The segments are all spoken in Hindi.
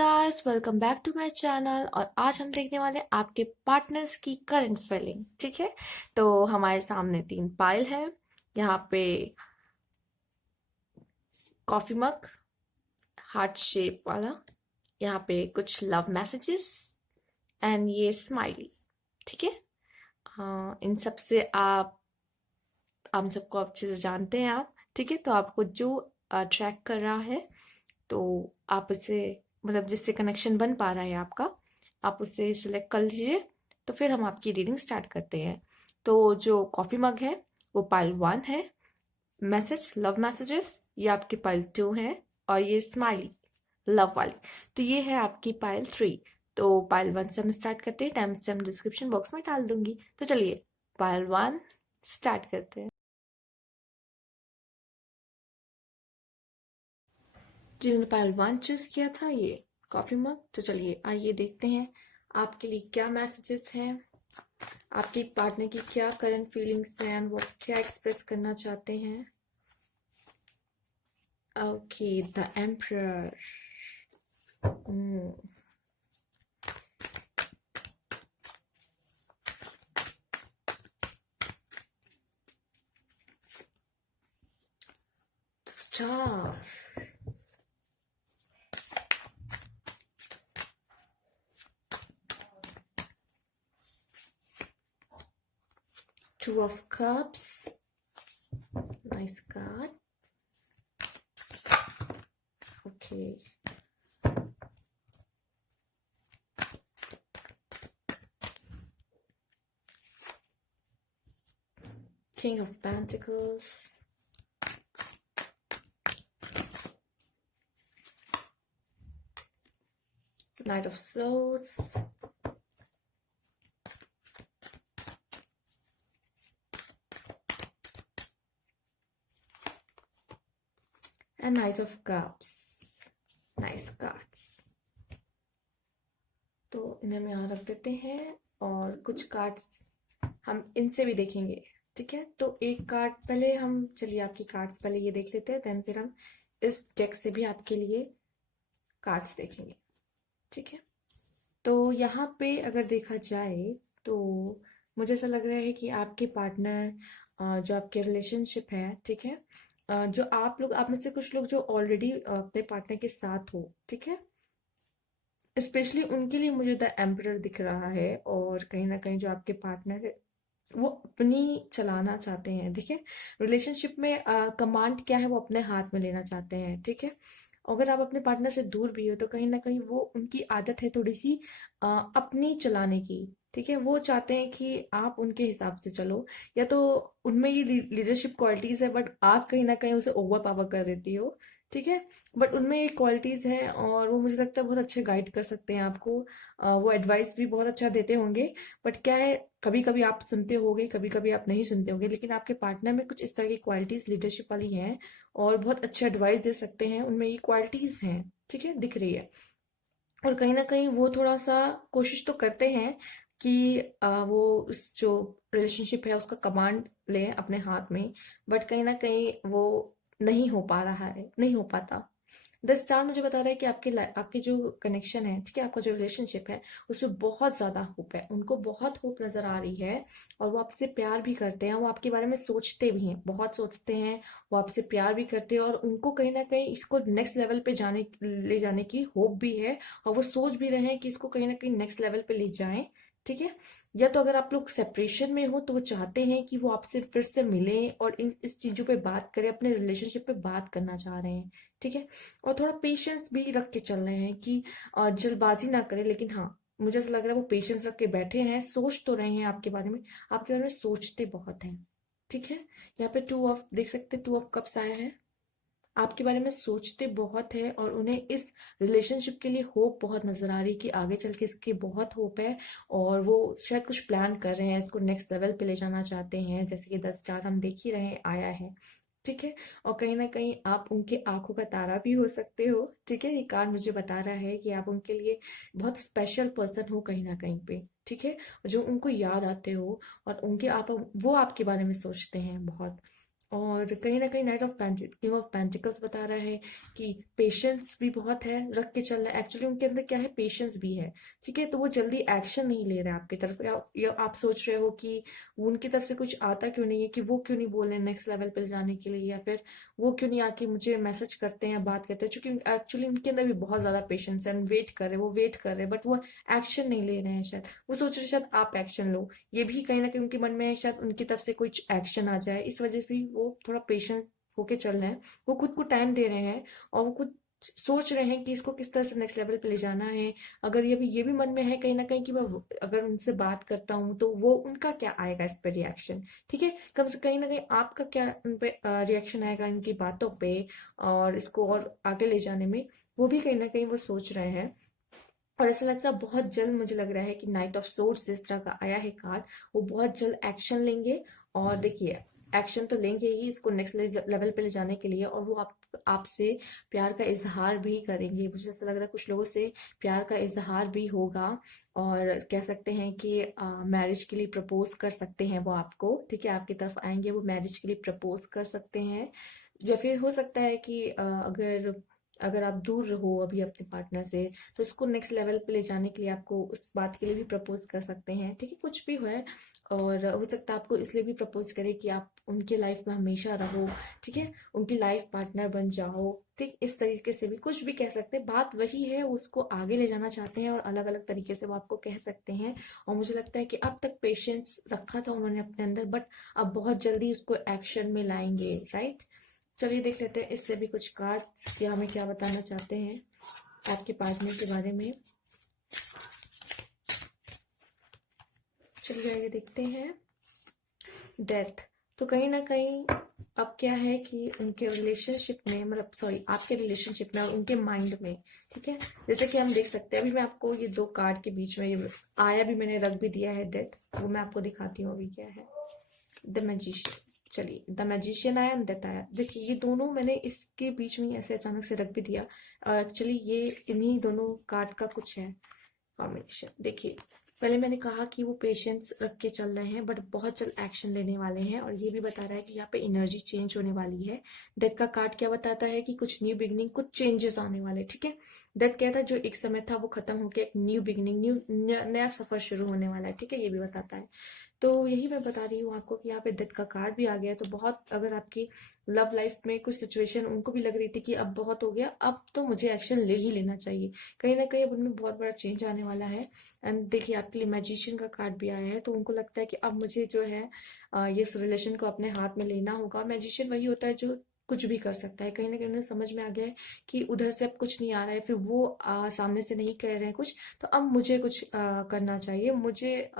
Guys, welcome back to my channel. और आज हम देखने वाले हैं आपके पार्टनर्स की करंट फीलिंग। ठीक है, तो हमारे सामने 3 पाइल है। यहाँ पे कॉफी मग हार्ट शेप वाला, यहाँ पे कुछ लव मैसेजेस एंड ये स्माइली। ठीक है, हाँ, इन सब से आप हम सबको अच्छे से जानते हैं आप। ठीक है, तो आपको जो अट्रैक्ट कर रहा है तो आप उसे, मतलब जिससे कनेक्शन बन पा रहा है आपका, आप उसे सिलेक्ट कर लीजिए। तो फिर हम आपकी रीडिंग स्टार्ट करते हैं। तो जो कॉफी मग है वो पाइल 1 है, मैसेज लव मैसेजेस ये आपकी पाइल 2 है, और ये स्माइली लव वाली तो ये है आपकी पाइल 3। तो पाइल 1 से हम स्टार्ट करते हैं, टाइम स्टैम्प डिस्क्रिप्शन बॉक्स में डाल दूंगी। तो चलिए पाइल 1 स्टार्ट करते हैं। जिन्होंने पाइल 1 चूज किया था ये कॉफी मग, तो चलिए आइए देखते हैं आपके लिए क्या मैसेजेस हैं, आपकी पार्टनर की क्या करंट फीलिंग्स हैं, वो क्या एक्सप्रेस करना चाहते हैं। Okay, the emperor. Star, two of cups, nice card. Okay, king of pentacles, night of swords, and night of cups. Nice cards. तो इन्हें हम यहाँ रख देते हैं और कुछ कार्ड्स हम इनसे भी देखेंगे। ठीक है, तो एक कार्ड पहले हम, चलिए आपकी कार्ड्स पहले ये देख लेते हैं, देन फिर हम इस डेक से भी आपके लिए कार्ड्स देखेंगे। ठीक है, तो यहाँ पे अगर देखा जाए तो मुझे ऐसा लग रहा है कि आपके पार्टनर, जो आपके रिलेशनशिप है, ठीक है, जो आप में से कुछ लोग जो ऑलरेडी अपने पार्टनर के साथ हो, ठीक है, स्पेशली उनके लिए मुझे द एम्परर दिख रहा है। और कहीं ना कहीं जो आपके पार्टनर है वो अपनी चलाना चाहते हैं। ठीक है, रिलेशनशिप में कमांड क्या है वो अपने हाथ में लेना चाहते हैं। ठीक है, अगर आप अपने पार्टनर से दूर भी हो तो कहीं ना कहीं वो उनकी आदत है थोड़ी सी अपनी चलाने की। ठीक है, वो चाहते हैं कि आप उनके हिसाब से चलो, या तो उनमें ये लीडरशिप क्वालिटीज है बट आप कहीं ना कहीं उसे ओवर पावर कर देती हो। ठीक है, बट उनमें ये क्वालिटीज हैं और वो मुझे लगता है बहुत अच्छे गाइड कर सकते हैं आपको। वो एडवाइस भी बहुत अच्छा देते होंगे। बट क्या है, कभी कभी आप सुनते होगे, कभी कभी आप नहीं सुनते होगे, लेकिन आपके पार्टनर में कुछ इस तरह की क्वालिटीज लीडरशिप वाली हैं और बहुत अच्छे एडवाइस दे सकते हैं, उनमें ये क्वालिटीज हैं। ठीक है, दिख रही है। और कहीं ना कहीं वो थोड़ा सा कोशिश तो करते हैं कि वो उस जो रिलेशनशिप है उसका कमांड लें अपने हाथ में, बट कहीं ना कहीं वो नहीं हो पा रहा है, नहीं हो पाता। द स्टार मुझे बता रहा है कि आपकी जो कनेक्शन है, ठीक है, आपका जो रिलेशनशिप है उसमें बहुत ज्यादा होप है, उनको बहुत होप नजर आ रही है। और वो आपसे प्यार भी करते हैं, वो आपके बारे में सोचते भी हैं, बहुत सोचते हैं। वो आपसे प्यार भी करते हैं और उनको कहीं ना कहीं इसको नेक्स्ट लेवल पे ले जाने की होप भी है। और वो सोच भी रहे हैं कि इसको कहीं ना कहीं नेक्स्ट लेवल पे ले जाएं। ठीक है, या तो अगर आप लोग सेपरेशन में हो तो वो चाहते हैं कि वो आपसे फिर से मिलें और इस चीजों पे बात करें, अपने रिलेशनशिप पे बात करना चाह रहे हैं। ठीक है, और थोड़ा पेशेंस भी रख के चल रहे हैं कि जल्दबाजी ना करें, लेकिन हाँ, मुझे ऐसा लग रहा है वो पेशेंस रख के बैठे हैं, सोच तो रहे हैं आपके बारे में, आपके बारे में सोचते बहुत हैं। ठीक है, यहाँ पे टू ऑफ देख सकते हैं, टू ऑफ कप्स आया है, आपके बारे में सोचते बहुत है और उन्हें इस रिलेशनशिप के लिए होप बहुत नजर आ रही है कि आगे चल के इसके बहुत होप है। और वो शायद कुछ प्लान कर रहे हैं, इसको नेक्स्ट लेवल पे ले जाना चाहते हैं, जैसे कि 10 स्टार हम देख ही रहे हैं आया है। ठीक है, और कहीं ना कहीं आप उनके आंखों का तारा भी हो सकते हो। ठीक है, ये कार्ड मुझे बता रहा है कि आप उनके लिए बहुत स्पेशल पर्सन हो कहीं ना कहीं पे। ठीक है, जो उनको याद आते हो और उनके आप वो आपके बारे में सोचते हैं बहुत। और कहीं ना कहीं night of king of pentacles बता रहा है कि पेशेंस भी बहुत है, रख के चल रहा है। एक्चुअली उनके अंदर क्या है, पेशेंस भी है, ठीक है। तो वो जल्दी एक्शन नहीं ले रहे हैं आपकी तरफ, या आप सोच रहे हो कि वो उनकी तरफ से कुछ आता क्यों नहीं है, कि वो क्यों नहीं बोल रहे नेक्स्ट लेवल पे जाने के लिए, या फिर वो क्यों नहीं आके मुझे मैसेज करते हैं या बात करते हैं। क्योंकि एक्चुअली उनके अंदर भी बहुत ज्यादा पेशेंस है, वो वेट कर रहे हैं, बट वो एक्शन नहीं ले रहे हैं। शायद वो सोच रहे हैं शायद आप एक्शन लो, ये भी कहीं ना कहीं उनके मन में है, शायद उनकी तरफ से कुछ एक्शन आ जाए। इस वजह से भी वो थोड़ा पेशेंट होके चल रहे हैं, वो खुद को टाइम दे रहे हैं, और वो खुद सोच रहे हैं कि इसको किस तरह से नेक्स्ट लेवल पे ले जाना है। अगर ये भी मन में है कहीं ना कहीं कि मैं अगर उनसे बात करता हूँ तो वो उनका क्या आएगा इस पे रिएक्शन, ठीक है। कम से कहीं ना कहीं आपका क्या उन पे रिएक्शन आएगा इनकी बातों पे, और इसको और आगे ले जाने में, वो भी कहीं ना कहीं वो सोच रहे हैं। और ऐसा लगता है बहुत जल्द, मुझे लग रहा है कि नाइट ऑफ सोर्ड्स जिस तरह का आया है कार्ड, वो बहुत जल्द एक्शन लेंगे। और देखिए, एक्शन तो लेंगे ही इसको नेक्स्ट लेवल पे ले जाने के लिए, और वो आपसे प्यार का इजहार भी करेंगे। मुझे ऐसा लग रहा है कुछ लोगों से प्यार का इजहार भी होगा, और कह सकते हैं कि मैरिज के लिए प्रपोज कर सकते हैं वो आपको, ठीक है। आपकी तरफ आएंगे, वो मैरिज के लिए प्रपोज कर सकते हैं। या फिर हो सकता है कि अगर अगर आप दूर रहो अभी अपने पार्टनर से, तो उसको नेक्स्ट लेवल पे ले जाने के लिए आपको उस बात के लिए भी प्रपोज कर सकते हैं, ठीक है। कुछ भी है, और हो सकता है आपको इसलिए भी प्रपोज करे कि आप उनके लाइफ में हमेशा रहो, ठीक है, उनकी लाइफ पार्टनर बन जाओ, ठीक। इस तरीके से भी कुछ भी कह सकते हैं, बात वही है, उसको आगे ले जाना चाहते हैं, और अलग अलग तरीके से वो आपको कह सकते हैं। और मुझे लगता है कि अब तक पेशेंस रखा था उन्होंने अपने अंदर, बट अब बहुत जल्दी उसको एक्शन में लाएंगे, राइट। चलिए देख लेते हैं इससे भी कुछ कार्ड या हमें क्या बताना चाहते हैं आपके पार्टनर के बारे में। चलिए आइए देखते हैं। डेथ। तो कहीं ना कहीं अब क्या है कि उनके रिलेशनशिप में, मतलब सॉरी, आपके रिलेशनशिप में और उनके माइंड में, ठीक है। जैसे कि हम देख सकते हैं, अभी मैं आपको ये दो कार्ड के बीच में ये आया भी, मैंने रख भी दिया है डेथ, वो मैं आपको दिखाती हूँ अभी क्या है। The magician. चलिए, द मैजिशियन आया, डेथ आया। देखिए ये दोनों मैंने इसके बीच में ही ऐसे अचानक से रख भी दिया। एक्चुअली ये इन्हीं दोनों कार्ड का कुछ है कॉम्बिनेशन। देखिए, पहले मैंने कहा कि वो पेशेंस रख के चल रहे हैं, बट बहुत जल्द एक्शन लेने वाले हैं, और ये भी बता रहा है कि यहाँ पे एनर्जी चेंज होने वाली है। डेथ का कार्ड क्या बताता है कि कुछ न्यू बिगनिंग, कुछ चेंजेस आने वाले, ठीक है। डेथ क्या था, जो एक समय था वो खत्म होकर एक न्यू बिगनिंग, नया सफर शुरू होने वाला है, ठीक है, ये भी बताता है। तो यही मैं बता रही हूँ आपको कि यहाँ पे डेथ का कार्ड भी आ गया है। तो बहुत, अगर आपकी लव लाइफ में कुछ सिचुएशन उनको भी लग रही थी कि अब बहुत हो गया, अब तो मुझे एक्शन ले ही लेना चाहिए, कहीं ना कहीं अब उनमें बहुत बड़ा चेंज आने वाला है। एंड देखिए, आपके लिए मैजिशियन का कार्ड भी आया है, तो उनको लगता है कि अब मुझे जो है ये इस रिलेशन को अपने हाथ में लेना होगा। मैजिशियन वही होता है जो कुछ भी कर सकता है। कहीं ना कहीं उन्हें समझ में आ गया है कि उधर से अब कुछ नहीं आ रहा है, फिर वो सामने से नहीं कह रहे हैं कुछ, तो अब मुझे कुछ करना चाहिए। मुझे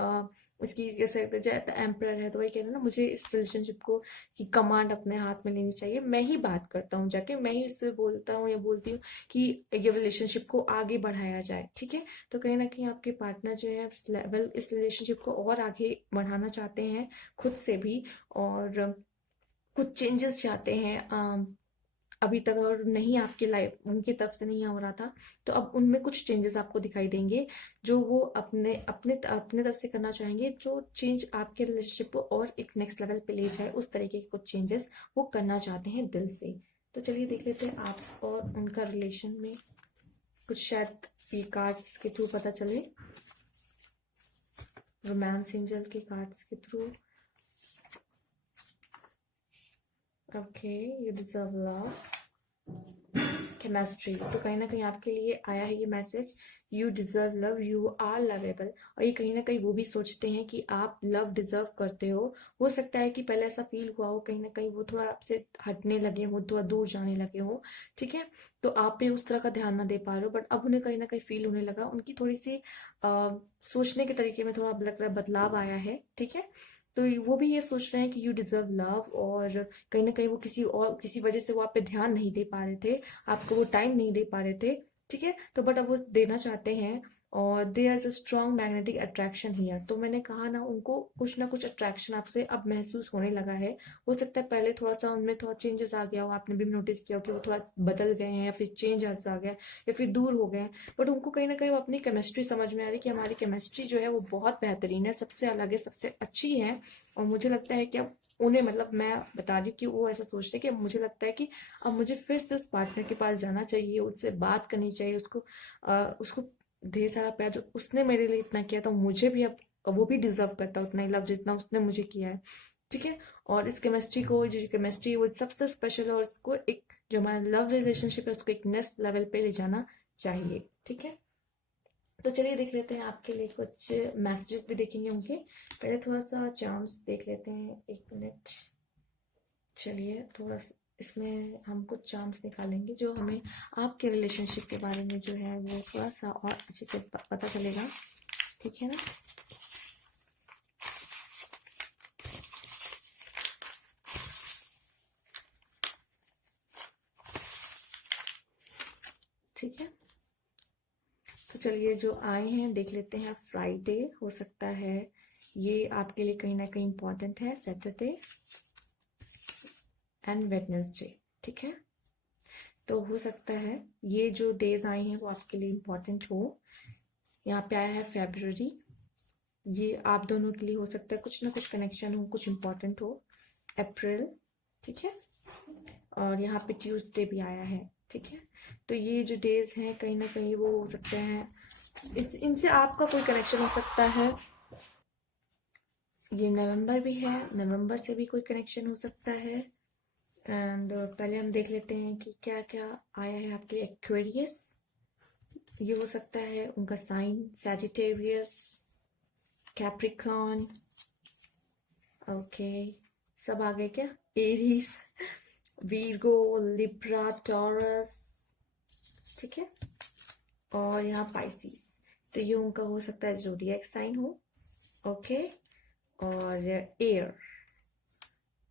इसकी जैसे एम्परर है, तो वही कह रहे हैं ना, मुझे इस रिलेशनशिप को की कमांड अपने हाथ में लेनी चाहिए। मैं ही बात करता हूँ जाके, मैं ही इससे बोलता हूँ या बोलती हूँ कि ये रिलेशनशिप को आगे बढ़ाया जाए, ठीक है। तो कहीं ना कहीं आपके पार्टनर जो है इस रिलेशनशिप को और आगे बढ़ाना चाहते हैं खुद से भी, और कुछ चेंजेस चाहते हैं। अभी तक अगर नहीं, आपकी लाइफ उनकी तरफ से नहीं हो रहा था, तो अब उनमें कुछ चेंजेस आपको दिखाई देंगे, जो वो अपने अपने अपने तरफ से करना चाहेंगे, जो चेंज आपके रिलेशनशिप को और एक नेक्स्ट लेवल पे ले जाए, उस तरीके के कुछ चेंजेस वो करना चाहते हैं दिल से। तो चलिए देख लेते हैं आप और उनका रिलेशन में कुछ, शायद ये कार्ड्स के थ्रू पता चले, रोमांस एंजल के कार्ड्स के through. Okay, you deserve love, chemistry. तो कहीं ना कहीं आपके लिए आया है ये message, you deserve love, you are lovable. और ये कहीं ना कहीं वो भी सोचते हैं कि आप लव डिजर्व करते हो सकता है कि पहले ऐसा फील हुआ हो, कहीं ना कहीं वो थोड़ा आपसे हटने लगे हो, थोड़ा दूर जाने लगे हो, ठीक है। तो आप भी उस तरह का ध्यान ना दे पा रहे हो, बट अब उन्हें कहीं ना कहीं फील होने लगा, उनकी थोड़ी सी सोचने के तरीके में थोड़ा लग रहा है बदलाव आया है, ठीक है। तो वो भी ये सोच रहे हैं कि यू डिजर्व लव, और कहीं ना कहीं वो किसी वजह से वो आप पे ध्यान नहीं दे पा रहे थे, आपको वो टाइम नहीं दे पा रहे थे, ठीक है। तो बट अब वो देना चाहते हैं, और there is a strong magnetic attraction here. तो मैंने कहा उनको कुछ ना कुछ अट्रैक्शन आपसे अब महसूस होने लगा है। हो सकता है पहले थोड़ा सा उनमें थोड़ा चेंजेस आ गया हो, आपने भी नोटिस किया हो कि वो थोड़ा बदल गए हैं या फिर चेंज ऐसा आ गया या फिर दूर हो गए हैं, बट उनको कहीं ना कहीं वो अपनी केमिस्ट्री समझ में आ रही है कि हमारी केमिस्ट्री जो है वो बहुत बेहतरीन है, सबसे अलग है, सबसे अच्छी है। और मुझे लगता है कि अब उन्हें, मतलब मैं बता रही हूँ कि वो ऐसा सोच रहे हैं कि मुझे लगता है कि अब मुझे फिर से उस पार्टनर के पास जाना चाहिए, उससे बात करनी चाहिए, उसको ढेर सारा प्यार जो उसने मेरे लिए इतना किया था मुझे भी अब वो भी डिजर्व करता है उतना ही लव जितना उसने मुझे किया है। ठीक है। और इस केमिस्ट्री को, जो केमिस्ट्री वो सबसे स्पेशल है, और उसको एक जो हमारा लव रिलेशनशिप है उसको एक नेक्स्ट लेवल पे ले जाना चाहिए। ठीक है। तो चलिए देख लेते हैं, आपके लिए कुछ मैसेजेस भी देखेंगे उनके। पहले थोड़ा सा चार्म्स देख लेते हैं, एक मिनट। चलिए थोड़ा सा इसमें हम कुछ चार्म्स निकालेंगे जो हमें आपके रिलेशनशिप के बारे में जो है वो थोड़ा सा और अच्छे से पता चलेगा। ठीक है ना। ठीक है। तो चलिए जो आए हैं देख लेते हैं। फ्राइडे हो सकता है ये आपके लिए कहीं ना कहीं इम्पोर्टेंट है, सैटरडे एंड वेडनेसडे। ठीक है। तो हो सकता है ये जो डेज आए हैं वो आपके लिए इम्पोर्टेंट हो। यहाँ पे आया है फेब्रुअरी, ये आप दोनों के लिए हो सकता है कुछ ना कुछ कनेक्शन हो, कुछ इम्पोर्टेंट हो। अप्रैल। ठीक है। और यहाँ पे ट्यूसडे भी आया है। ठीक है। तो ये जो डेज हैं कहीं ना कहीं वो हो सकते हैं, इनसे आपका कोई कनेक्शन हो सकता है। ये नवंबर भी है, नवंबर से भी कोई कनेक्शन हो सकता है। एंड पहले हम देख लेते हैं कि क्या क्या आया है आपके लिए। एक्वेरियस, ये हो सकता है उनका साइन। सैजिटेरियस, कैप्रिकॉन, ओके सब आ गए क्या। Aries, Virgo, Libra, Taurus. ठीक है। और यहाँ पाइसिस, तो ये उनका हो सकता है ज़ोडिएक साइन हो। ओके। और एयर,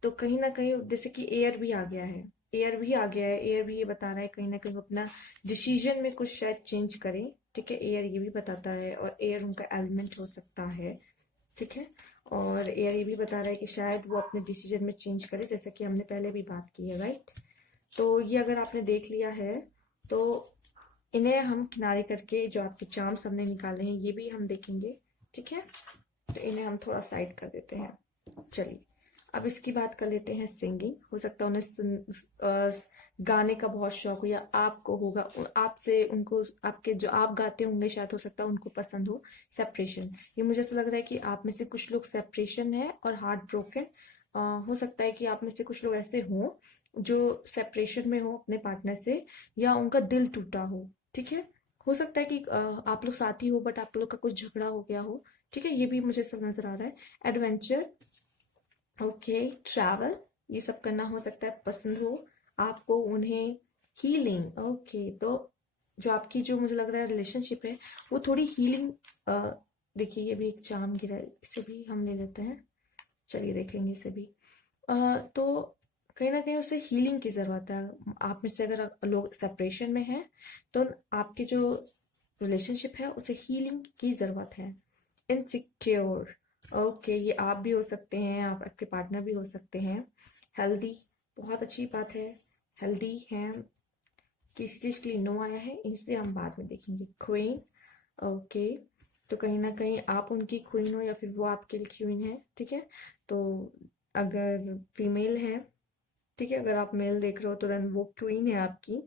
तो कहीं ना कहीं जैसे कि एयर भी आ गया है, एयर भी आ गया है, एयर भी ये बता रहा है कहीं ना कहीं वो अपना डिसीजन में कुछ शायद चेंज करें। ठीक है। एयर ये भी बताता है, और एयर उनका एलिमेंट हो सकता है। ठीक है। और एयर ये भी बता रहा है कि शायद वो अपने डिसीजन में चेंज करे, जैसा कि हमने पहले भी बात की है, राइट। तो ये अगर आपने देख लिया है तो इन्हें हम किनारे करके जो आपके चार्म्स हमने निकाले हैं ये भी हम देखेंगे। ठीक है। तो इन्हें हम थोड़ा साइड कर देते हैं। चलिए अब इसकी बात कर लेते हैं। सिंगिंग, हो सकता है गाने का बहुत शौक हो, या आपको होगा, आपसे उनको, आपके जो आप गाते होंगे शायद हो सकता है उनको पसंद हो। सेपरेशन, ये मुझे ऐसा लग रहा है कि आप में से कुछ लोग सेपरेशन है और हार्ट ब्रोकन। हो सकता है कि आप में से कुछ लोग ऐसे हों जो सेपरेशन में हो अपने पार्टनर से, या उनका दिल टूटा हो। ठीक है। हो सकता है कि आप लोग साथी हो बट आप लोग का कुछ झगड़ा हो गया हो। ठीक है। ये भी मुझे सब नजर आ रहा है। एडवेंचर, ओके, ट्रैवल, ये सब करना हो सकता है पसंद हो आपको उन्हें। हीलिंग, ओके, तो जो आपकी जो मुझे लग रहा है रिलेशनशिप है वो थोड़ी हीलिंग। देखिए ये भी एक चार्म गिरा है, इसे भी हम ले लेते हैं। चलिए देखेंगे इसे भी। तो कहीं ना कहीं उसे हीलिंग की जरूरत है। आप में से अगर लोग सेपरेशन में हैं तो आपकी जो रिलेशनशिप है उसे हीलिंग की जरूरत है। इनसिक्योर, ओके, ये आप भी हो सकते हैं, आप आपके पार्टनर भी हो सकते हैं। हेल्दी, बहुत अच्छी बात है, हेल्दी हैं। किसी चीज के लिए नो आया है, इसे हम बाद में देखेंगे। क्वीन, ओके, तो कहीं ना कहीं आप उनकी क्वीन हो या फिर वो आपके लिए क्वीन है। ठीक है। तो अगर फीमेल है, ठीक है, अगर आप मेल देख रहे हो तो देन वो क्वीन है आपकी।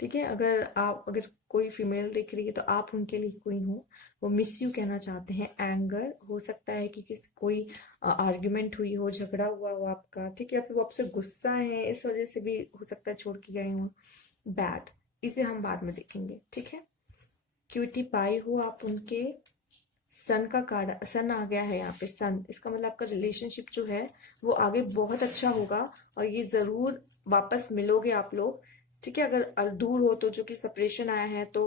ठीक है। अगर कोई फीमेल देख रही है तो आप उनके लिए क्वीन हो। वो मिस यू कहना चाहते हैं। एंगर, हो सकता है कि कोई आर्ग्यूमेंट हुई हो, झगड़ा हुआ हो आपका। ठीक है। या फिर वो आपसे गुस्सा है, इस वजह से भी हो सकता है छोड़ के गए हो। बैड, इसे हम बाद में देखेंगे। ठीक है। क्यूटी पाई हो आप उनके। सन का कार्ड, सन आ गया है यहाँ पे। सन, इसका मतलब आपका रिलेशनशिप जो है वो आगे बहुत अच्छा होगा, और ये जरूर वापस मिलोगे आप लोग। ठीक है। अगर दूर हो तो, जो कि सेपरेशन आया है तो,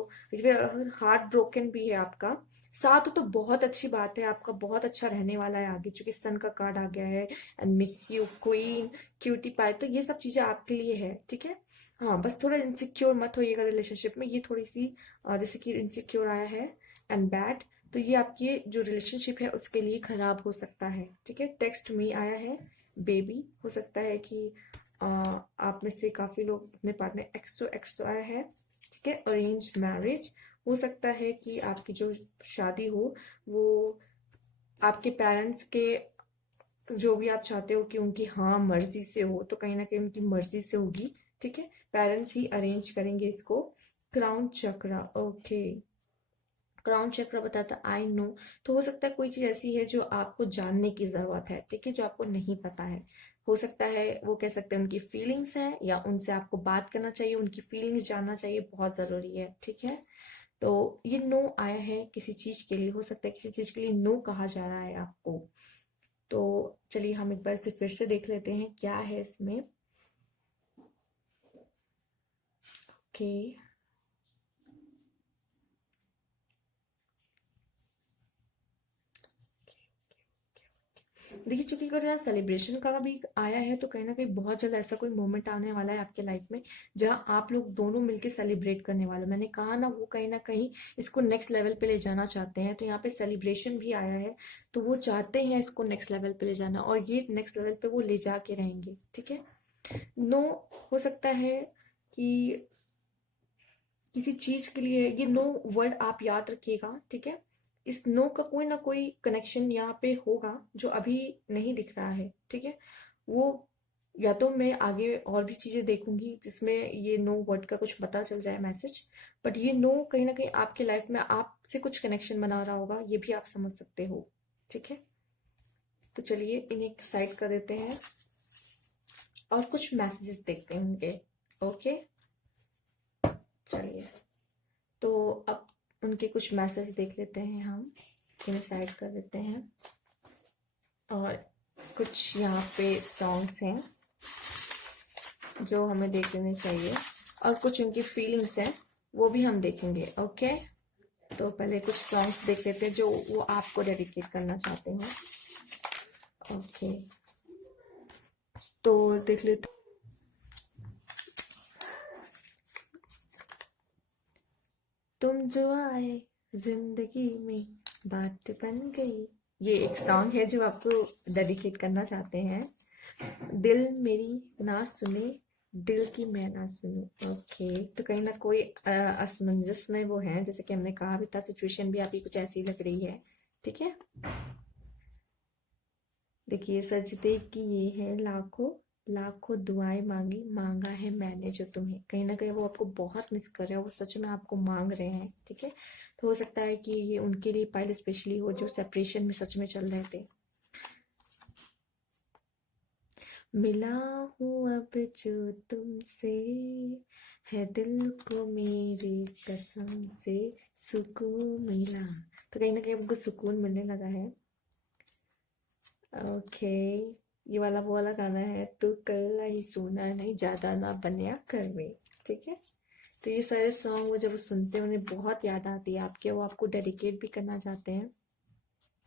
हार्ट ब्रोकन भी है आपका, साथ हो तो बहुत अच्छी बात है, आपका बहुत अच्छा रहने वाला है आगे, क्योंकि सन का कार्ड आ गया है। And miss you, queen, cutie pie, तो ये सब चीजें आपके लिए है। ठीक है। हाँ, बस थोड़ा इनसिक्योर मत होइएगा रिलेशनशिप में, ये थोड़ी सी जैसे कि इनसिक्योर आया है। एंड बैड, तो ये आपकी जो रिलेशनशिप है उसके लिए खराब हो सकता है। ठीक है, टेक्स्ट मी आया है बेबी, हो सकता है कि आप में से काफी लोग अपने पार्टनर एक्सो एक्सो आया है। ठीक है, अरेंज मैरिज, हो सकता है कि आपकी जो शादी हो वो आपके पेरेंट्स के जो भी आप चाहते हो कि उनकी हाँ मर्जी से हो, तो कहीं ना कहीं उनकी मर्जी से होगी। ठीक है, पेरेंट्स ही अरेंज करेंगे इसको। क्राउन चक्रा, ओके, क्राउन चक्र बताता आई नो, तो हो सकता है कोई चीज ऐसी है जो आपको जानने की जरूरत है। ठीक है, जो आपको नहीं पता है। हो सकता है वो कह सकते हैं उनकी फीलिंग्स है, या उनसे आपको बात करना चाहिए, उनकी फीलिंग्स जानना चाहिए, बहुत जरूरी है। ठीक है, तो ये नो आया है किसी चीज के लिए, हो सकता है किसी चीज के लिए नो कहा जा रहा है आपको। तो चलिए हम एक बार से फिर से देख लेते हैं क्या है इसमें। ओके, देखिए चूंकि अगर यहाँ सेलिब्रेशन का भी आया है, तो कहीं ना कहीं बहुत जल्द ऐसा कोई मोमेंट आने वाला है आपके लाइफ में जहां आप लोग दोनों मिलकर सेलिब्रेट करने वाले हो। मैंने कहा ना कहीं इसको नेक्स्ट लेवल पे ले जाना चाहते हैं, तो यहाँ पे सेलिब्रेशन भी आया है, तो वो चाहते हैं इसको नेक्स्ट लेवल पे ले जाना, और ये नेक्स्ट लेवल पे वो ले जाके रहेंगे। ठीक है, नो हो सकता है कि किसी चीज के लिए ये नो वर्ड आप याद रखिएगा। ठीक है, इस नो का कोई ना कोई कनेक्शन यहाँ पे होगा जो अभी नहीं दिख रहा है। ठीक है, वो या तो मैं आगे और भी चीजें देखूंगी जिसमें ये नो वर्ड का कुछ पता चल जाए मैसेज, बट ये नो कहीं ना कहीं आपके लाइफ में आपसे कुछ कनेक्शन बना रहा होगा, ये भी आप समझ सकते हो। ठीक है, तो चलिए इन्हें साइड कर देते हैं और कुछ मैसेजेस देखते हैं उनके। ओके, चलिए तो अब उनके कुछ मैसेज देख लेते हैं हम, इन्हें साइड कर देते हैं, और कुछ यहाँ पे सॉन्ग्स हैं जो हमें देख लेने चाहिए, और कुछ उनकी फीलिंग्स हैं वो भी हम देखेंगे। ओके, तो पहले कुछ सॉन्ग्स देख लेते हैं जो वो आपको डेडिकेट करना चाहते हैं। ओके, तो देख लेते। तुम जो आए जिंदगी में बात बन गई, ये एक सॉन्ग है जो आपको डेडिकेट करना चाहते हैं। दिल मेरी ना सुने, दिल की मैं ना सुनूं। ओके, तो कहीं ना कोई असमंजस में वो है, जैसे कि हमने कहा भी था, सिचुएशन भी आपकी कुछ ऐसी लग रही है। ठीक है, देखिए सजदे की ये है लाखों लाखों दुआएं मांगी, मांगा है मैंने जो तुम्हें, कहीं ना कहीं वो आपको बहुत मिस कर रहे हैं, वो सच में आपको मांग रहे हैं। ठीक है, तो हो सकता है कि ये उनके लिए पाइल स्पेशली हो जो सेपरेशन में सच में चल रहे थे। मिला हूँ अब जो तुमसे, है दिल को मेरे कसम से सुकून मिला, तो कहीं ना कहीं उनको सुकून मिलने लगा है। ओके, ये वाला वो वाला गाना है, तू कल ही सोना नहीं ज्यादा ना बनया कर में। ठीक है, तो ये सारे सॉन्ग वो जब सुनते हैं उन्हें बहुत याद आती है आपके, वो आपको डेडिकेट भी करना चाहते हैं।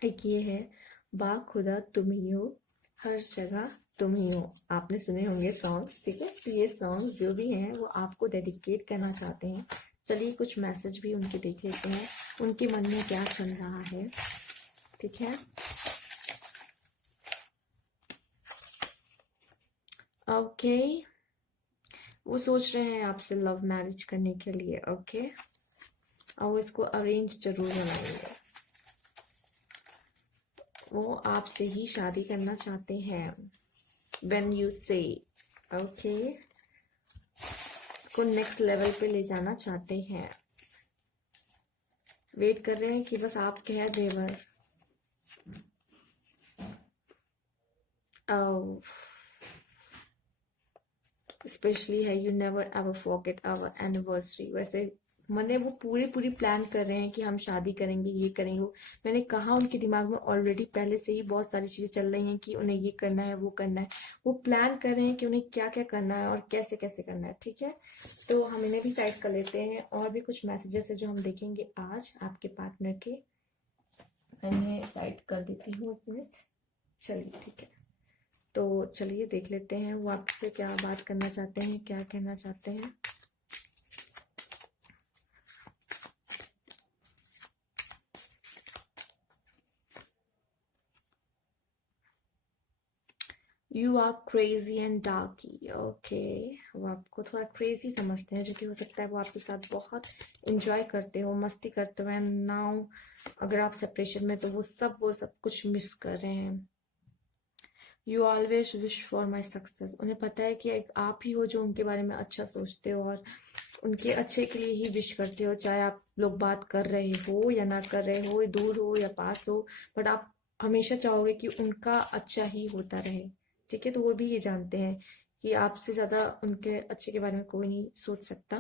एक ये है, बा खुदा तुम ही हो, हर जगह तुम ही हो, आपने सुने होंगे सॉन्ग्स। ठीक है, तो ये सॉन्ग जो भी हैं वो आपको डेडिकेट करना चाहते हैं। चलिए कुछ मैसेज भी उनके देख लेते हैं, उनके मन में क्या चल रहा है। ठीक है, ओके, वो सोच रहे हैं आपसे लव मैरिज करने के लिए। ओके, और वो इसको अरेंज जरूर बनाएंगे, वो आपसे ही शादी करना चाहते हैं। व्हेन यू से ओके, इसको नेक्स्ट लेवल पे ले जाना चाहते हैं, वेट कर रहे हैं कि बस आप कह देवर। स्पेशली है you never ever forget our anniversary, वैसे मैंने वो पूरी पूरी प्लान कर रहे हैं कि हम शादी करेंगे, ये करेंगे वो। मैंने कहा उनके दिमाग में ऑलरेडी पहले से ही बहुत सारी चीजें चल रही हैं कि उन्हें ये करना है वो करना है, वो प्लान कर रहे हैं कि उन्हें क्या क्या करना है और कैसे कैसे करना है। ठीक है, तो हम इन्हें भी साइड कर लेते हैं, और भी कुछ मैसेजेस है जो हम देखेंगे आज आपके पार्टनर के। मैं इन्हें साइड कर देती हूँ एक मिनट। चलिए ठीक है, तो चलिए देख लेते हैं वो आपसे क्या बात करना चाहते हैं, क्या कहना चाहते हैं। You are crazy and dorky, okay. वो आपको थोड़ा क्रेजी समझते हैं, जो कि हो सकता है वो आपके साथ बहुत इंजॉय करते हो, मस्ती करते हो, एंड नाउ अगर आप सेपरेशन में तो वो सब कुछ मिस कर रहे हैं। You always wish for my success, उन्हें पता है कि एक आप ही हो जो उनके बारे में अच्छा सोचते हो और उनके अच्छे के लिए ही विश करते हो, चाहे आप लोग बात कर रहे हो या ना कर रहे हो, दूर हो या पास हो, बट आप हमेशा चाहोगे कि उनका अच्छा ही होता रहे। ठीक है, तो वो भी ये जानते हैं कि आपसे ज़्यादा उनके अच्छे के बारे में कोई नहीं सोच सकता,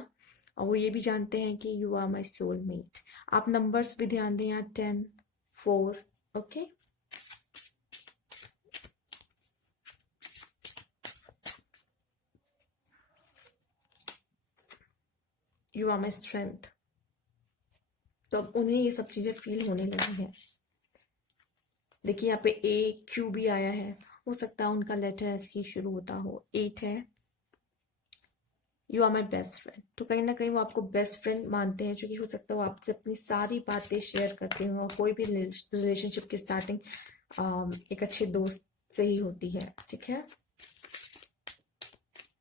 और वो ये भी जानते हैं कि यू आर माई सोलमेट। आप नंबर्स भी ध्यान दें, यहाँ 10, 4, okay. You are my strength. तो अब उन्हें ये सब चीज़ें फील होने लगी हैं। देखिए यहाँ पे ए क्यू भी आया है, हो सकता है उनका लेटर ऐसे ही शुरू होता हो। 8 है, you are my best friend, तो कहीं ना कहीं वो आपको बेस्ट फ्रेंड मानते हैं, क्योंकि हो सकता है वो आपसे अपनी सारी बातें शेयर करते हो, और कोई भी रिलेशनशिप की स्टार्टिंग एक अच्छे दोस्त से ही होती है। ठीक है,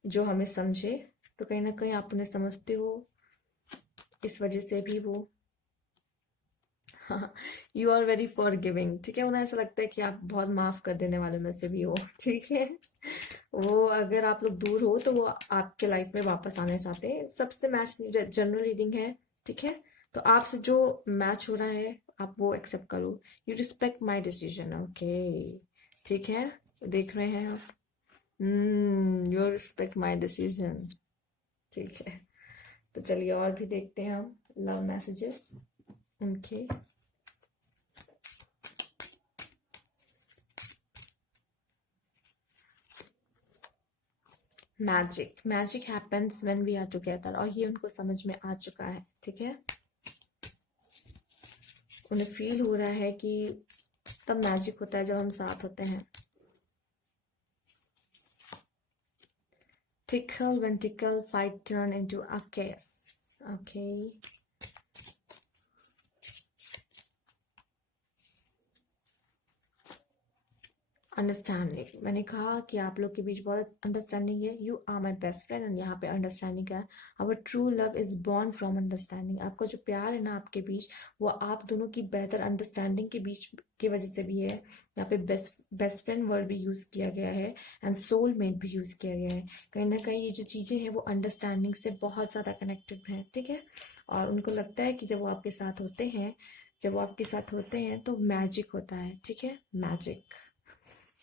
जो हमें समझे, तो कहीं ना कहीं आप उन्हें समझते हो, इस वजह से भी वो you are very forgiving. ठीक है, उन्हें ऐसा लगता है कि आप बहुत माफ कर देने वालों में से भी हो। ठीक है, वो अगर आप लोग दूर हो तो वो आपके लाइफ में वापस आना चाहते हैं। सबसे मैच जनरल रीडिंग है। ठीक है, तो आपसे जो मैच हो रहा है आप वो एक्सेप्ट करो। You respect my decision, okay. ठीक है, देख रहे हैं आप, यू रिस्पेक्ट माई डिसीजन। ठीक है, तो चलिए और भी देखते हैं हम लव मैसेजेस उनके। Magic happens when we are together, और ये उनको समझ में आ चुका है। ठीक है, उन्हें फील हो रहा है कि तब मैजिक होता है जब हम साथ होते हैं। Tickle when tickle fight turn into a kiss, okay। Understanding, मैंने कहा कि आप लोग के बीच बहुत अंडरस्टैंडिंग है। You are my best friend, and यहाँ पे अंडरस्टैंडिंग है। Our true love is born from understanding, आपका जो प्यार है ना आपके बीच, वो आप दोनों की बेहतर अंडरस्टैंडिंग के बीच की वजह से भी है। यहाँ पे बेस्ट फ्रेंड वर्ड भी यूज किया गया है, एंड सोलमेट भी यूज किया गया है। कहीं ना कहीं ये जो चीजें हैं वो अंडरस्टैंडिंग से बहुत ज्यादा कनेक्टेड हैं। ठीक है, और उनको लगता है कि जब वो आपके साथ होते हैं, तो मैजिक होता है। ठीक है, मैजिक।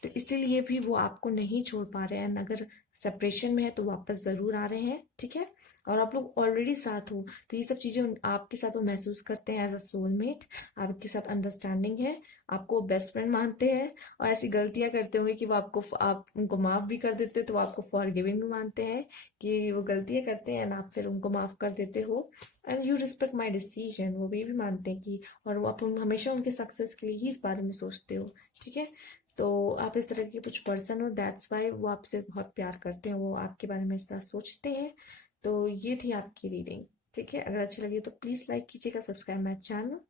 तो इसीलिए भी वो आपको नहीं छोड़ पा रहे हैं, अगर सेपरेशन में है तो वापस जरूर आ रहे हैं। ठीक है, और आप लोग ऑलरेडी साथ हो, तो ये सब चीजें आपके साथ वो महसूस करते हैं एज अ सोलमेट। आपके साथ अंडरस्टैंडिंग है, आपको बेस्ट फ्रेंड मानते हैं, और ऐसी गलतियां करते होंगे कि वो आप उनको माफ भी कर देते हो, तो वो आपको फॉरगिविंग भी मानते हैं कि वो गलतियां करते हैं, आप फिर उनको माफ कर देते हो। And you respect my decision, वो भी मानते हैं कि, और वो आप हमेशा उनके सक्सेस के लिए ही इस बारे में सोचते हो। ठीक है, तो आप इस तरह के कुछ पर्सन हो, दैट्स वाई वो आपसे बहुत प्यार करते हैं, वो आपके बारे में इस तरह सोचते हैं। तो ये थी आपकी रीडिंग। ठीक है, अगर अच्छी लगी तो प्लीज लाइक कीजिएगा, subscribe my channel,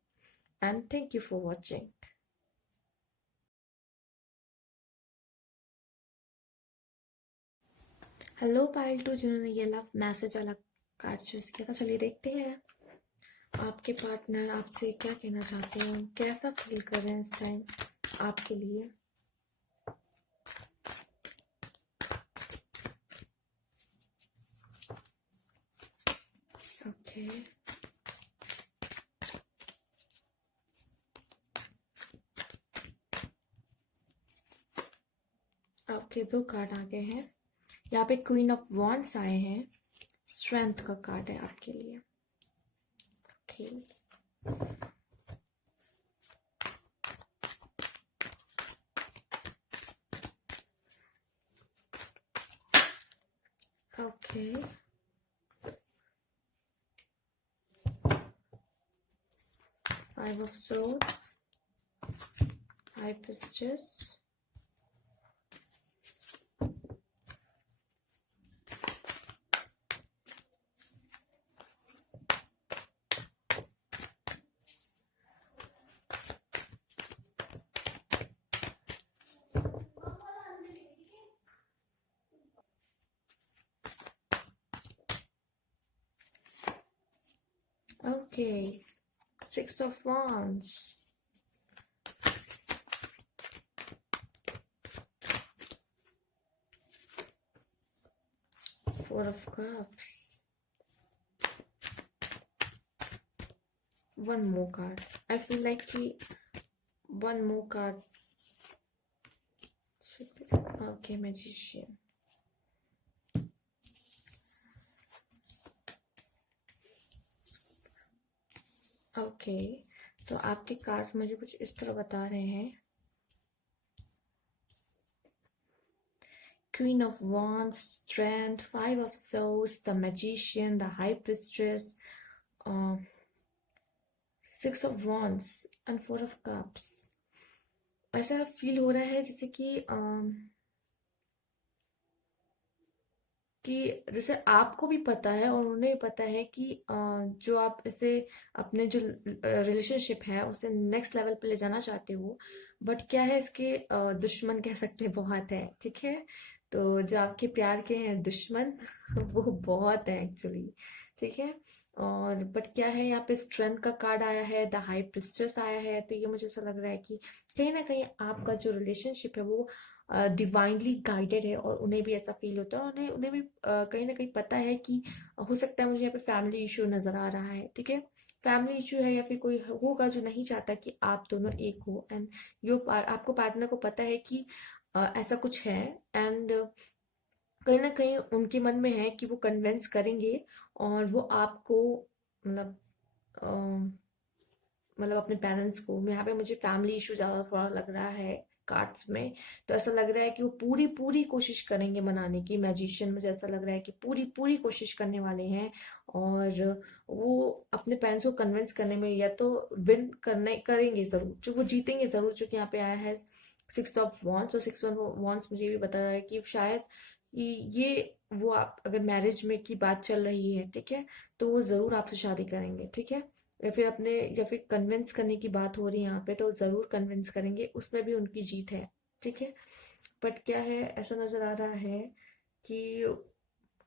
and thank you for watching. Hello Payal too, जिन्होंने ये लव मैसेज वाला कार्ड चूज किया था, चलिए देखते हैं आपके पार्टनर आपसे क्या कहना चाहते हैं, कैसा फील कर रहे हैं इस टाइम आपके लिए। ओके, आपके दो कार्ड आ गए हैं। यहाँ पे क्वीन ऑफ वॉन्ड्स आए हैं, स्ट्रेंथ का कार्ड है आपके लिए। Okay, okay, 5 of swords, high priestess, okay, 6 of Wands, 4 of Cups, one more card. I feel like कि one more card should be okay. Magician. Okay, तो आपके कार्ड्स मुझे कुछ इस तरह बता रहे हैं। Queen of Wands, Strength, 5 of Swords, the Magician, the High Priestess, uh, 6 of Wands and 4 of Cups। ऐसा फील हो रहा है जैसे कि जैसे आपको भी पता है और उन्हें भी पता है कि जो आप इसे अपने जो रिलेशनशिप है उसे नेक्स्ट लेवल पे ले जाना चाहते हो, बट क्या है इसके दुश्मन कह सकते हैं बहुत है, ठीक है। तो जो आपके प्यार के हैं दुश्मन वो बहुत है एक्चुअली, ठीक है। और बट क्या है, यहाँ पे स्ट्रेंथ का कार्ड आया है, द हाई प्रिस्टेस आया है, तो ये मुझे ऐसा लग रहा है कि कहीं ना कहीं आपका जो रिलेशनशिप है वो डिवाइनली गाइडेड है, और उन्हें भी ऐसा फील होता है, उन्हें उन्हें भी कहीं ना कहीं पता है कि हो सकता है मुझे यहाँ पे फैमिली इशू नजर आ रहा है, ठीक है। फैमिली इशू है या फिर कोई होगा जो नहीं चाहता कि आप दोनों एक हो, एंड आपको पार्टनर को पता है कि ऐसा कुछ है, एंड कहीं ना कहीं उनके मन में है कि वो कन्विंस करेंगे, और वो आपको मतलब अपने पेरेंट्स को, यहाँ पे मुझे फैमिली इशू ज्यादा थोड़ा लग रहा है कार्ड्स में। तो ऐसा लग रहा है कि वो पूरी पूरी कोशिश करेंगे मनाने की। मैजिशियन मुझे ऐसा लग रहा है कि पूरी पूरी कोशिश करने वाले हैं, और वो अपने पेरेंट्स को कन्विंस करने में या तो विन करने करेंगे जरूर, जो वो जीतेंगे जरूर, जो कि यहाँ पे आया है 6 of Wands। और 6 of Wands मुझे ये भी बता रहा है कि शायद ये वो, आप अगर मैरिज में की बात चल रही है, ठीक है, तो वो जरूर आपसे शादी करेंगे, ठीक है। या फिर कन्विंस करने की बात हो रही है यहाँ पे, तो जरूर कन्विंस करेंगे, उसमें भी उनकी जीत है, ठीक है। बट क्या है, ऐसा नजर आ रहा है कि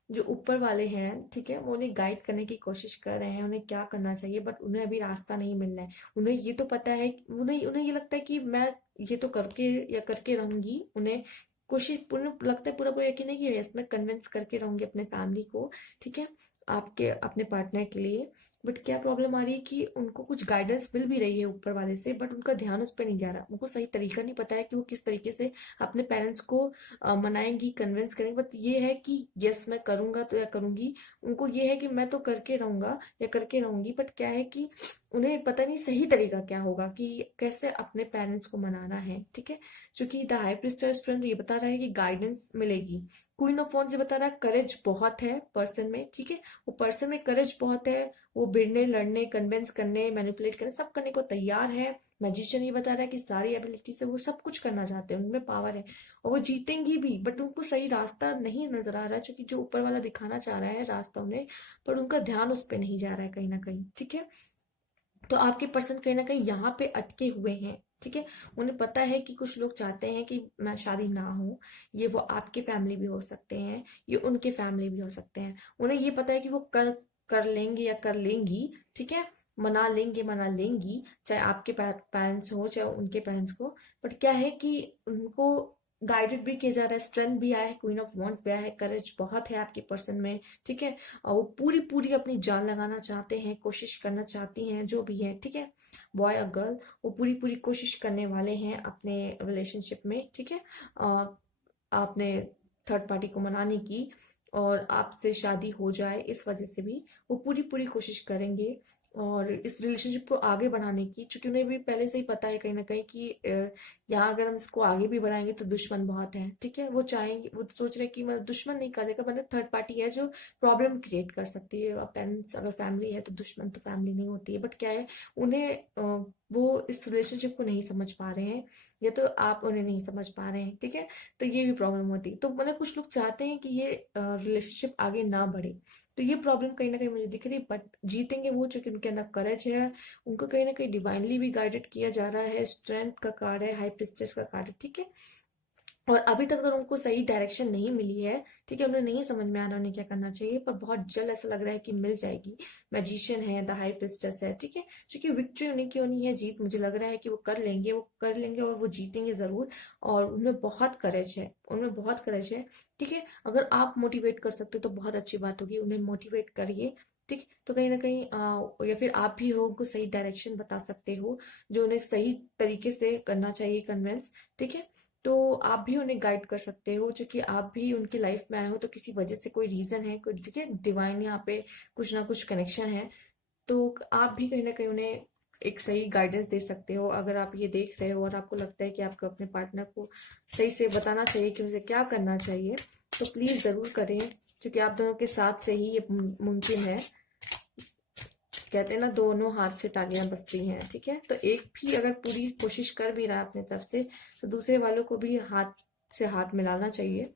जो ऊपर वाले हैं, ठीक है, वो उन्हें गाइड करने की कोशिश कर रहे हैं, उन्हें क्या करना चाहिए, बट उन्हें अभी रास्ता नहीं मिल रहा है। उन्हें ये तो पता है, उन्हें उन्हें ये लगता है कि मैं ये तो करके रहूंगी, उन्हें कोशिश पूर्ण लगता है, पूरा पूरा यकीन है कि यस मैं कन्विंस करके रहूंगी अपने फैमिली को, ठीक है, आपके अपने पार्टनर के लिए। बट क्या प्रॉब्लम आ रही है कि उनको कुछ गाइडेंस मिल भी रही है ऊपर वाले से, बट उनका ध्यान उस पर नहीं जा रहा, उनको सही तरीका नहीं पता है कि वो किस तरीके से अपने पेरेंट्स को मनाएंगी, कन्विंस करेंगे। बट ये है कि यस मैं करूंगा तो या करूंगी, उनको ये है कि मैं तो करके रहूंगा या करके रहूंगी, बट क्या है कि उन्हें पता नहीं सही तरीका क्या होगा कि कैसे अपने पेरेंट्स को मनाना है, ठीक है। क्योंकि द हाई प्रीस्टेस स्ट्रेंथ ये बता रहा है कि गाइडेंस मिलेगी। क्वीन ऑफ वॉन्ड्स ये बता रहा है करेज बहुत है पर्सन में, ठीक है, वो पर्सन में करेज बहुत है, वो भिड़ने लड़ने कन्विंस करने मैनिपुलेट करने सब करने को तैयार है। मैजिशियन ये बता रहा है कि सारी एबिलिटी से वो सब कुछ करना चाहते हैं, उनमें पावर है, और वो जीतेंगी भी, बट उनको सही रास्ता नहीं नजर आ रहा है, क्योंकि जो ऊपर वाला दिखाना चाह रहा है रास्ता उन्हें, पर उनका ध्यान उस पर नहीं जा रहा है कहीं ना कहीं, ठीक है। तो आपके पर्सन कहीं ना कहीं यहाँ पे अटके हुए हैं, ठीक है। उन्हें पता है कि कुछ लोग चाहते हैं कि मैं शादी ना हो, ये वो आपके फैमिली भी हो सकते हैं, ये उनके फैमिली भी हो सकते हैं। उन्हें ये पता है कि वो कर कर लेंगे या कर लेंगी, ठीक है, मना लेंगी, चाहे आपके पेरेंट्स हो चाहे उनके पेरेंट्स को। बट क्या है कि उनको गाइडेड भी किया जा रहा है, स्ट्रेंथ भी आया है, क्वीन ऑफ वॉन्ड्स भी आया है, करेज बहुत है आपके पर्सन में, ठीक है। और वो पूरी पूरी अपनी जान लगाना चाहते हैं, कोशिश करना चाहती हैं, जो भी है, ठीक है, बॉय और गर्ल, वो पूरी पूरी कोशिश करने वाले हैं अपने रिलेशनशिप में, ठीक है। आपने थर्ड पार्टी को मनाने की, और आपसे शादी हो जाए इस वजह से भी वो पूरी पूरी कोशिश करेंगे, और इस रिलेशनशिप को आगे बढ़ाने की, क्योंकि उन्हें भी पहले से ही पता है कहीं ना कहीं कि यहाँ अगर हम इसको आगे भी बढ़ाएंगे तो दुश्मन बहुत है, ठीक है। वो चाहेंगे, वो सोच रहे हैं कि मतलब दुश्मन नहीं कहा जाएगा, मतलब थर्ड पार्टी है जो प्रॉब्लम क्रिएट कर सकती है। पेरेंट्स अगर फैमिली है तो दुश्मन तो फैमिली नहीं होती है, बट क्या है उन्हें वो इस रिलेशनशिप को नहीं समझ पा रहे हैं, या तो आप उन्हें नहीं समझ पा रहे हैं, ठीक है। तो ये भी प्रॉब्लम होती है। तो मतलब कुछ लोग चाहते हैं कि ये रिलेशनशिप आगे ना बढ़े, तो ये प्रॉब्लम कहीं ना कहीं मुझे दिख रही है। बट जीतेंगे वो, क्योंकि उनके अंदर करेज है, उनको कहीं ना कहीं डिवाइनली भी गाइडेड किया जा रहा है, स्ट्रेंथ का कार्ड है, हाई प्रिस्टेस का कार्ड है, ठीक है। और अभी तक तो उनको सही डायरेक्शन नहीं मिली है, ठीक है, उन्हें नहीं समझ में आ रहा उन्हें क्या करना चाहिए, पर बहुत जल्द ऐसा लग रहा है कि मिल जाएगी। मैजिशियन है, द हाई प्रिस्टेस है, ठीक है, क्योंकि विक्ट्री उन्हीं की होनी है, जीत मुझे लग रहा है कि वो कर लेंगे, वो कर लेंगे और वो जीतेंगे जरूर। और उनमें बहुत करेज है, उनमें बहुत करेज है, ठीक है। अगर आप मोटिवेट कर सकते हो तो बहुत अच्छी बात होगी, उन्हें मोटिवेट करिए, ठीक। तो कहीं ना कहीं या फिर आप भी हो, उनको सही डायरेक्शन बता सकते हो, जो उन्हें सही तरीके से करना चाहिए कन्विंस, ठीक है। तो आप भी उन्हें गाइड कर सकते हो, जो कि आप भी उनकी लाइफ में आए हो तो किसी वजह से कोई रीजन है, कोई, ठीक है, डिवाइन यहाँ पे कुछ ना कुछ कनेक्शन है। तो आप भी कहीं ना कहीं उन्हें एक सही गाइडेंस दे सकते हो। अगर आप ये देख रहे हो और आपको लगता है कि आपको अपने पार्टनर को सही से बताना चाहिए कि उसे क्या करना चाहिए, तो प्लीज जरूर करें, क्योंकि आप दोनों के साथ से ही ये मुमकिन है। कहते हैं ना, दोनों हाथ से तालियां बजती हैं, ठीक है। तो एक भी अगर पूरी कोशिश कर भी रहा है अपने तरफ से, तो दूसरे वालों को भी हाथ से हाथ मिलाना चाहिए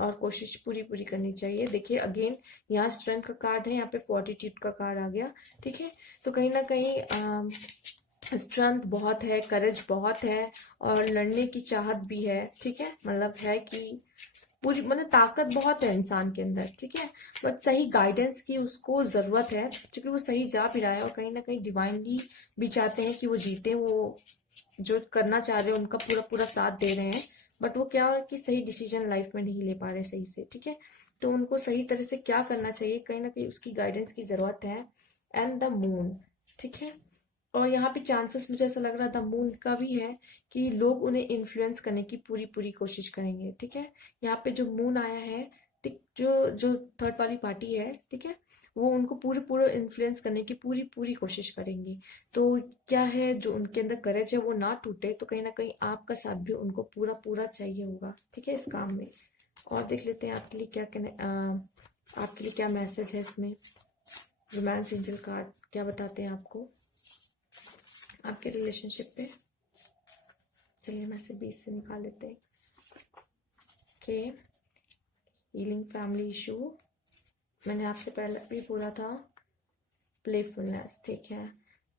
और कोशिश पूरी पूरी करनी चाहिए। देखिए अगेन, यहाँ स्ट्रेंथ का कार्ड है, यहाँ पे फोर्टिट्यूड का कार्ड आ गया, ठीक है। तो कहीं ना कहीं स्ट्रेंथ बहुत है, करेज बहुत है, और लड़ने की चाहत भी है, ठीक है। मतलब है कि पूरी, मतलब ताकत बहुत है इंसान के अंदर, ठीक है। बट सही गाइडेंस की उसको जरूरत है, क्योंकि वो सही जा भी रहा है, और कहीं ना कहीं डिवाइनली भी चाहते हैं कि वो जीते, वो जो करना चाह रहे हैं उनका पूरा पूरा साथ दे रहे हैं। बट वो क्या है कि सही डिसीजन लाइफ में नहीं ले पा रहे सही से, ठीक है। तो उनको सही तरह से क्या करना चाहिए, कहीं ना कहीं उसकी गाइडेंस की जरूरत है। एंड द मून, ठीक है। और यहाँ पे चांसेस मुझे ऐसा लग रहा था मून का भी है, कि लोग उन्हें इन्फ्लुएंस करने की पूरी पूरी कोशिश करेंगे, ठीक है। यहाँ पे जो मून आया है, ठीक, जो जो थर्ड वाली पार्टी है, ठीक है, वो उनको पूरे पूरे इन्फ्लुएंस करने की पूरी पूरी कोशिश करेंगी। तो क्या है, जो उनके अंदर करेज है वो ना टूटे, तो कहीं ना कहीं आपका साथ भी उनको पूरा पूरा चाहिए होगा, ठीक है, इस काम में। और देख लेते हैं आपके लिए क्या आपके लिए क्या मैसेज है इसमें। रोमांस एंजल कार्ड क्या बताते हैं आपको आपके रिलेशनशिप पे। चलिए मैं से 20 से निकाल लेते हैं। ओके, हीलिंग फैमिली इशू, मैंने आपसे पहले भी बोला था। प्लेफुलनेस, ठीक है।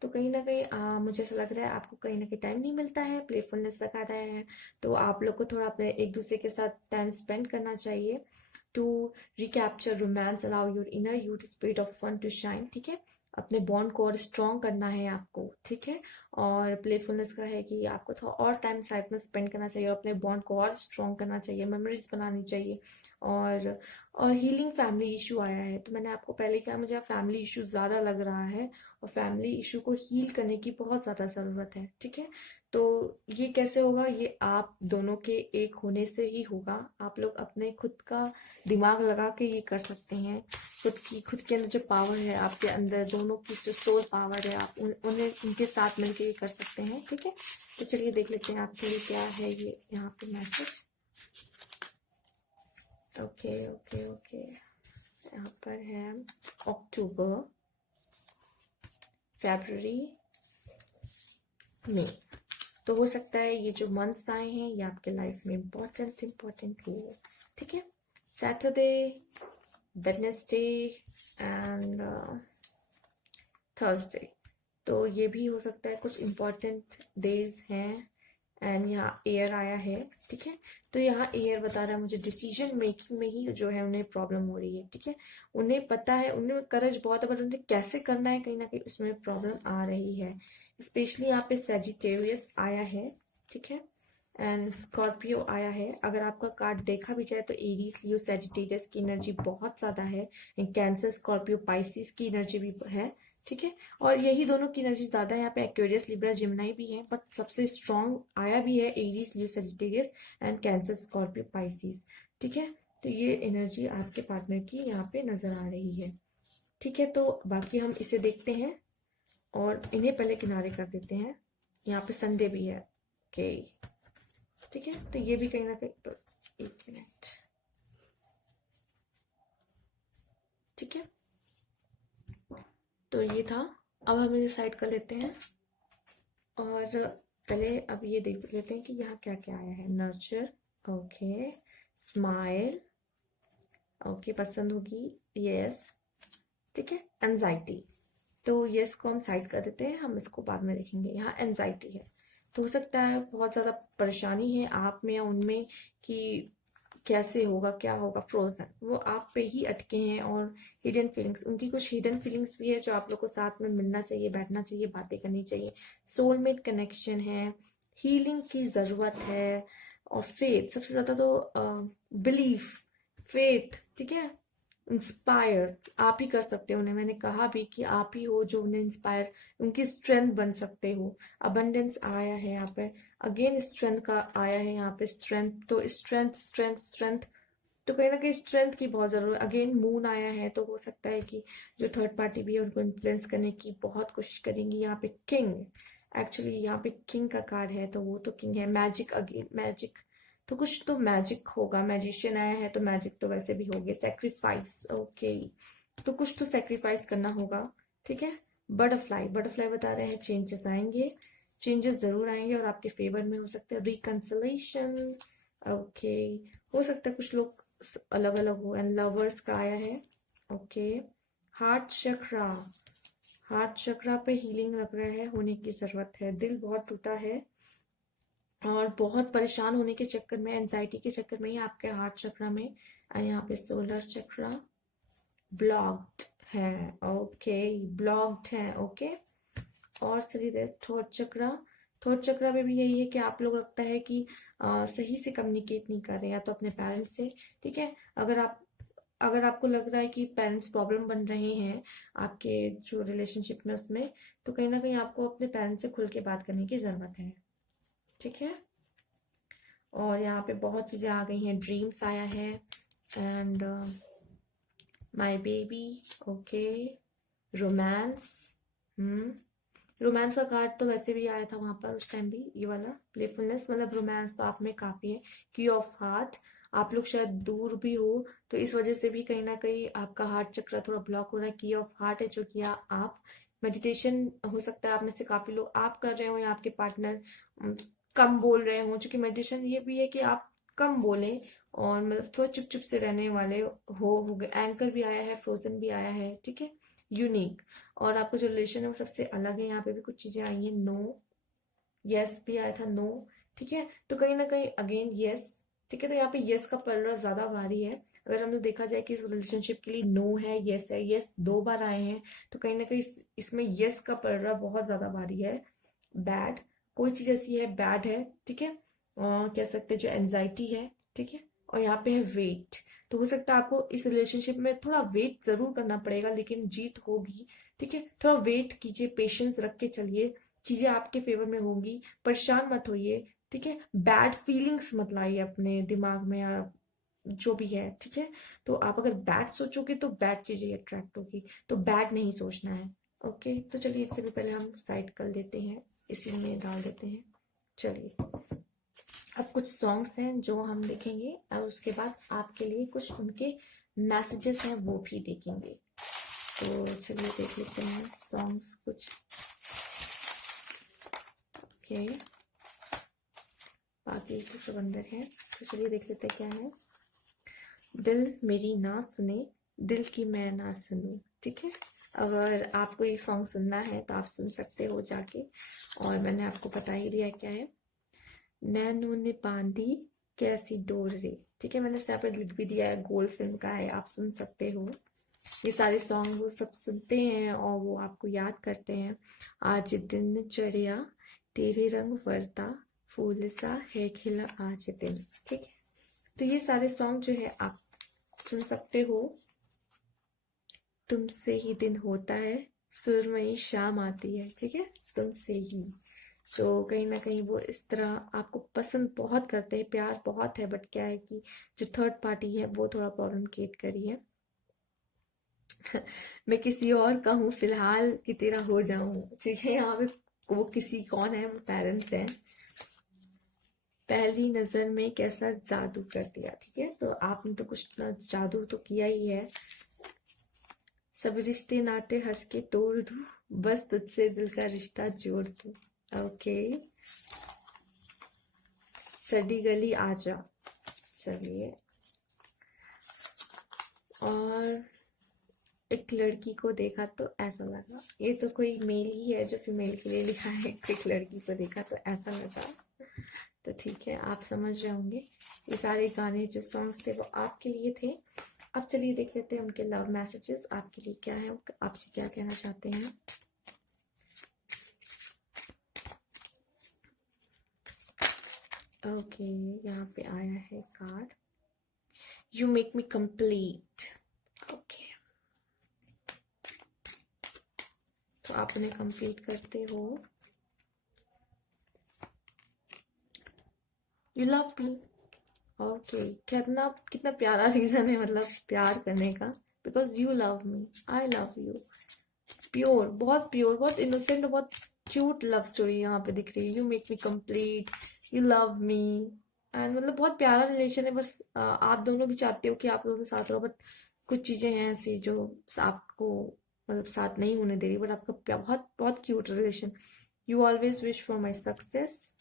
तो कहीं ना कहीं मुझे ऐसा लग रहा है आपको कहीं ना कहीं टाइम नहीं मिलता है, प्लेफुलनेस रखा रहा है, तो आप लोग को थोड़ा अपने एक दूसरे के साथ टाइम स्पेंड करना चाहिए। To recapture romance, allow your inner youth spirit of fun to shine, ठीक है। अपने बॉन्ड को और स्ट्रॉन्ग करना है आपको, ठीक है। और प्लेफुलनेस का है कि आपको थोड़ा और टाइम साथ में स्पेंड करना चाहिए, और अपने बॉन्ड को और स्ट्रॉन्ग करना चाहिए, मेमोरीज बनानी चाहिए। और और हीलिंग फैमिली इशू आया है, तो मैंने आपको पहले कहा मुझे फैमिली इशू ज्यादा लग रहा है, और फैमिली इशू को हील करने की बहुत ज्यादा जरूरत है, ठीक है। तो ये कैसे होगा, ये आप दोनों के एक होने से ही होगा। आप लोग अपने खुद का दिमाग लगा के ये कर सकते हैं। खुद के अंदर जो पावर है आपके अंदर, दोनों की जो सोल पावर है, आप उन्हें उनके साथ मिलकर ये कर सकते हैं, ठीक है। तो चलिए देख लेते हैं आपके लिए क्या है ये यहाँ पे मैसेज। ओके ओके ओके, यहाँ पर है अक्टूबर, फरवरी, मई। तो हो सकता है ये जो मंथ्स आए हैं ये आपके लाइफ में इम्पोर्टेंट इम्पोर्टेंट हो, ठीक है। सैटरडे, वेडनेसडे एंड थर्सडे, तो ये भी हो सकता है कुछ इम्पोर्टेंट डेज हैं। एंड यहाँ एयर आया है, ठीक है। तो यहाँ एयर बता रहा है मुझे डिसीजन मेकिंग में ही जो है उन्हें प्रॉब्लम हो रही है, ठीक है। उन्हें पता है, उन्हें करज बहुत है, बट उन्हें कैसे करना है कहीं ना कहीं उसमें प्रॉब्लम आ रही है। स्पेशली यहाँ पे सैजिटेरियस आया है, ठीक है। एंड स्कॉर्पियो आया है। अगर आपका कार्ड देखा भी जाए तो एरीज, लियो, सैजिटेरियस की एनर्जी बहुत ज्यादा है। कैंसर, स्कॉर्पियो, पाइसिस की एनर्जी भी है, ठीक है। और यही दोनों की एनर्जी ज्यादा है। यहाँ पे एक्वेरियस, लिब्रा, जिमिनाई भी है, बट सबसे स्ट्रांग आया भी है Aries, Leo, Sagittarius and cancer, Scorpio, Pisces, ठीक है। तो ये एनर्जी आपके पार्टनर की यहाँ पे नजर आ रही है, ठीक है। तो बाकी हम इसे देखते हैं और इन्हें पहले किनारे कर देते हैं। यहाँ पे संडे भी है, ओके, ठीक है। तो ये भी कहीं ना कहीं, तो एक मिनट, ठीक है। तो ये था, अब हम इसे साइड कर लेते हैं। और पहले अब ये देख लेते हैं कि यहाँ क्या क्या आया है। नर्चर, ओके, स्माइल, ओके, पसंद होगी, यस, ठीक है। एंजाइटी, तो यस को हम साइड कर देते हैं, हम इसको बाद में देखेंगे। यहाँ एंजाइटी है, तो हो सकता है बहुत ज़्यादा परेशानी है आप में या उनमें कि कैसे होगा क्या होगा। फ्रोजन वो आप पे ही अटके हैं, और हिडन फीलिंग्स, उनकी कुछ हिडन फीलिंग्स भी है जो आप लोग को साथ में मिलना चाहिए, बैठना चाहिए, बातें करनी चाहिए। सोलमेट कनेक्शन है, हीलिंग की ज़रूरत है, और फेथ सबसे ज़्यादा तो बिलीफ, फेथ, ठीक है। इंस्पायर आप ही कर सकते हो उन्हें, मैंने कहा भी कि आप ही हो जो उन्हें इंस्पायर, उनकी स्ट्रेंथ बन सकते हो। अबंडेंस आया है यहाँ पे, अगेन स्ट्रेंथ का आया है यहाँ पे, स्ट्रेंथ, तो स्ट्रेंथ स्ट्रेंथ स्ट्रेंथ, तो कहीं ना कहीं स्ट्रेंथ की बहुत जरूरत। अगेन मून आया है, तो हो सकता है कि जो थर्ड पार्टी भी है उनको इन्फ्लुएंस करने की बहुत कोशिश करेंगी। यहाँ पे किंग, एक्चुअली यहाँ पे किंग का कार्ड है, तो वो तो किंग है। मैजिक, अगेन मैजिक, तो कुछ तो मैजिक होगा। मैजिशियन आया है तो मैजिक तो वैसे भी हो गया। सेक्रीफाइस, ओके, तो कुछ तो सेक्रीफाइस करना होगा, ठीक है। बटरफ्लाई, बटरफ्लाई बता रहे हैं चेंजेस आएंगे, चेंजेस जरूर आएंगे और आपके फेवर में हो सकते हैं। रिकंसलेशन, ओके, हो सकता है कुछ लोग अलग अलग हो। एंड लवर्स का आया है, ओके। हार्ट चक्रा, हार्ट चक्रा पे हीलिंग लग रहा है, होने की जरूरत है। दिल बहुत टूटा है और बहुत परेशान होने के चक्कर में, एंजाइटी के चक्कर में ही आपके हार्ट चक्रा में, और यहाँ पे सोलर चक्रा ब्लॉक्ड है, ओके, ब्लॉक्ड है, ओके। और चलिए थॉट चक्रा, थॉट चक्रा में भी यही है कि आप लोग लगता है कि सही से कम्युनिकेट नहीं कर रहे हैं, या तो अपने पेरेंट्स से, ठीक है। अगर आपको लग रहा है कि पेरेंट्स प्रॉब्लम बन रहे हैं आपके जो रिलेशनशिप में उसमें, तो कहीं ना कहीं आपको अपने पेरेंट्स से खुल के बात करने की जरूरत है, ठीक है। और यहाँ पे बहुत चीजें आ गई हैं, ड्रीम्स आया है, and my baby, okay, romance, romance का कार्ड तो वैसे भी आया था वहां पर उस टाइम भी, ये वाला प्लेफुलनेस, मतलब रोमांस तो आप में काफी है। की ऑफ हार्ट, आप लोग शायद दूर भी हो, तो इस वजह से भी कहीं ना कहीं आपका हार्ट चक्र थोड़ा ब्लॉक हो रहा है। की ऑफ हार्ट है जो किया आप मेडिटेशन, हो सकता है आप में से काफी लोग आप कर रहे हो, या आपके पार्टनर कम बोल रहे हो, क्योंकि मेडिटेशन ये भी है कि आप कम बोलें और मतलब थोड़ा चुप चुप से रहने वाले हो गए। एंकर भी आया है, फ्रोजन भी आया है, ठीक है, यूनिक। और आपका जो रिलेशन है वो सबसे अलग है। यहाँ पे भी कुछ चीजें आई हैं, नो, यस भी आया था, नो, ठीक है। तो कहीं ना कहीं अगेन यस, ठीक है, तो यहाँ पे यस का पलड़ा ज्यादा भारी है। अगर हम लोग देखा जाए कि इस रिलेशनशिप के लिए नो है, यस दो बार आए हैं, तो कहीं ना कहीं इसमें यस का पलड़ा बहुत ज्यादा भारी है। बैड, कोई चीज ऐसी है बैड है, ठीक है, और कह सकते हैं जो एंजाइटी है, ठीक है। और यहाँ पे है वेट, तो हो सकता है आपको इस रिलेशनशिप में थोड़ा वेट जरूर करना पड़ेगा, लेकिन जीत होगी, ठीक है। थोड़ा वेट कीजिए, पेशेंस रख के चलिए, चीजें आपके फेवर में होंगी, परेशान मत होइए, ठीक है। बैड फीलिंग्स मत लाइए अपने दिमाग में, या जो भी है, ठीक है। तो आप अगर बैड सोचोगे तो बैड चीजें अट्रैक्ट होगी, तो बैड नहीं सोचना है, ओके। तो चलिए इससे भी पहले हम साइड कर लेते हैं, इसी में डाल देते हैं। चलिए अब कुछ सॉन्ग्स हैं जो हम देखेंगे, और उसके बाद आपके लिए कुछ उनके मैसेजेस हैं वो भी देखेंगे। तो चलिए देख लेते हैं सॉन्ग्स कुछ, ओके। बाकी तो सब अंदर है, तो चलिए देख लेते हैं क्या है। दिल मेरी ना सुने, दिल की मैं ना सुनूं, ठीक है। अगर आपको ये सॉन्ग सुनना है तो आप सुन सकते हो जाके, और मैंने आपको बता ही दिया क्या है। नैनों ने बांधी कैसी डोर रे, ठीक है, मैंने यहाँ पे लिख भी दिया है, गोल्ड फिल्म का है, आप सुन सकते हो। ये सारे सॉन्ग वो सब सुनते हैं और वो आपको याद करते हैं। आज दिन चढ़िया तेरे रंग वरता, फूल सा है खिला आज दिन, ठीक है। तो ये सारे सॉन्ग जो है आप सुन सकते हो। तुमसे ही दिन होता है, सुरमई शाम आती है, ठीक है, तुमसे ही। तो कहीं ना कहीं वो इस तरह आपको पसंद बहुत करते हैं, प्यार बहुत है, बट क्या है कि जो थर्ड पार्टी है वो थोड़ा प्रॉब्लम क्रिएट करी है। मैं किसी और का हूँ फिलहाल कि तेरा हो जाऊं, ठीक है। यहाँ पे वो किसी कौन है, वो पेरेंट्स हैं। पहली नजर में कैसा जादू कर दिया, ठीक है, तो आपने तो कुछ ना जादू तो किया ही है। सब रिश्ते नाते हंस के तोड़ दूं, बस तुझसे दिल का रिश्ता जोड़ दूं, ओके। सड़ी गली आजा, चलिए। और एक लड़की को देखा तो ऐसा लगा, ये तो कोई मेल ही है जो फीमेल के लिए लिखा है। एक लड़की को देखा तो ऐसा लगा। तो ठीक है, आप समझ रहे होंगे ये सारे गाने जो सॉन्ग्स थे वो आपके लिए थे। अब चलिए देख लेते हैं उनके लव मैसेजेस आपके लिए क्या है, आपसे क्या कहना चाहते हैं। ओके, यहाँ पे आया है card, you make me complete. Okay, तो आप उन्हें कंप्लीट करते हो। You love me. ओके, कितना कितना प्यारा रीजन है, मतलब प्यार करने का। Because you love me, I love you. Pure, बहुत प्योर, बहुत इनोसेंट, बहुत क्यूट लव स्टोरी यहाँ पे दिख रही है। You make me complete, you love me, and मतलब बहुत प्यारा रिलेशन है। बस आप दोनों भी चाहते हो कि आप दोनों साथ रहो, बट कुछ चीजें हैं ऐसी जो आपको मतलब साथ नहीं होने दे रही, बट आपका बहुत बहुत cute relation. You always wish for my success.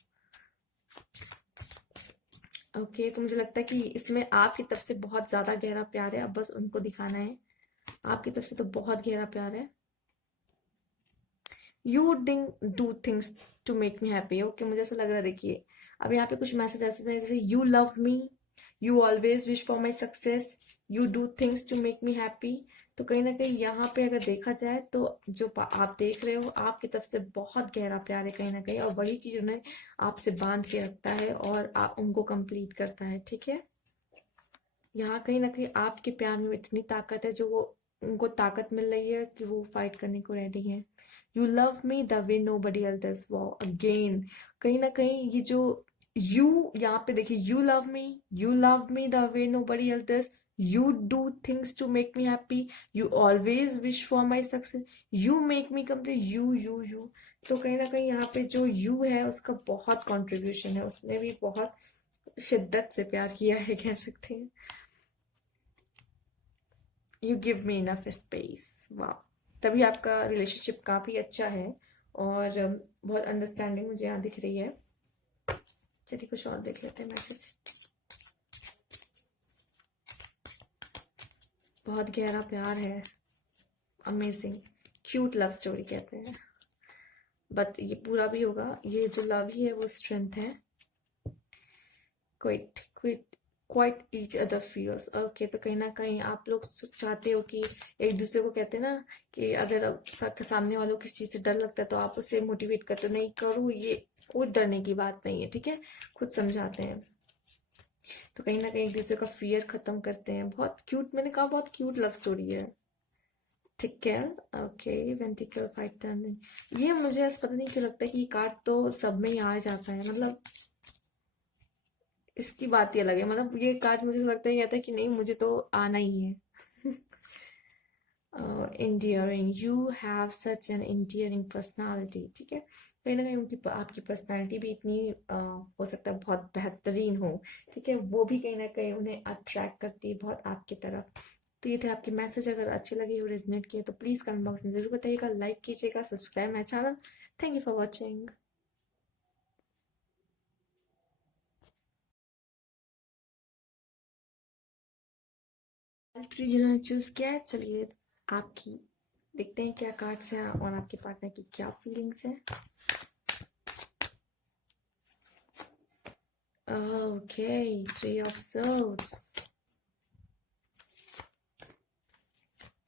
Okay, तो मुझे लगता है कि इसमें आपकी तरफ से बहुत ज्यादा गहरा प्यार है, अब बस उनको दिखाना है। आपकी तरफ से तो बहुत गहरा प्यार है। You do things to make me happy. Okay, मुझे ऐसा लग रहा है, देखिए अब यहाँ पे कुछ मैसेज ऐसे हैं जैसे you love me, you always wish for my success, you do things to make me happy. तो कहीं ना कहीं यहाँ पे अगर देखा जाए तो जो आप देख रहे हो आपकी तरफ से बहुत गहरा प्यार है कहीं ना कहीं, और वही चीज उन्हें आपसे बांध के रखता है और आप उनको कंप्लीट करता है। ठीक है, यहाँ कहीं ना कहीं आपके प्यार में इतनी ताकत है जो वो उनको ताकत मिल रही है कि वो फाइट करने को रेडी है। You love me the way nobody else does. Wow, again कहीं ना कहीं ये जो यू यहाँ पे देखिए, you love me the way nobody else does, you do things to make me happy, you always wish for my success, you make me complete, you. तो कहीं ना कहीं यहाँ पे जो यू है उसका बहुत कॉन्ट्रीब्यूशन है, उसने भी बहुत शिद्दत से प्यार किया है कह सकते हैं। You give me enough space. वाह, तभी आपका रिलेशनशिप काफी अच्छा है और बहुत अंडरस्टैंडिंग मुझे यहाँ दिख रही है। चलिए कुछ और देख लेते हैं मैसेज। बहुत गहरा प्यार है, अमेजिंग, क्यूट लव स्टोरी कहते हैं, बट ये पूरा भी होगा। ये जो लव ही है वो स्ट्रेंथ है। Quit quit quite each other fears. Okay, तो कहीं ना कहीं आप लोग चाहते हो कि एक दूसरे को, कहते हैं ना कि अगर सामने वालों को किसी चीज से डर लगता है तो आप उसे मोटिवेट करते हो, नहीं करो, ये कोई डरने की बात नहीं है। ठीक है, खुद समझाते हैं। तो कहीं ना कहीं एक दूसरे का फियर खत्म करते हैं। बहुत क्यूट, मैंने कहा बहुत क्यूट लव स्टोरी है। ठीक है, ओके, वेंटिकल फाइट टर्निंग। ये मुझे ऐसा पता नहीं क्यों लगता है कि ये कार्ड तो सब में ही आ जाता है, मतलब इसकी बात ही अलग है। मतलब ये कार्ड मुझे लगता है कहता है कि नहीं, मुझे तो आना ही है। endearing, you have such an endearing personality। ठीक है, कहीं ना कहीं उनकी आपकी पर्सनालिटी भी इतनी हो सकता है बहुत बेहतरीन हो। ठीक है, वो भी कहीं ना कहीं उन्हें अट्रैक्ट करती है बहुत आपकी तरफ। तो ये थे आपके मैसेज, अगर अच्छे लगे हो, रेजोनेट किए तो प्लीज कमेंट बॉक्स में जरूर बताइएगा, लाइक कीजिएगा, subscribe my channel. Thank you for watching. 3 जिन्होंने चूज किया है, चलिए आपकी देखते हैं क्या कार्ड्स हैं और आपके पार्टनर की क्या फीलिंग्स हैं। Okay, 3 of swords,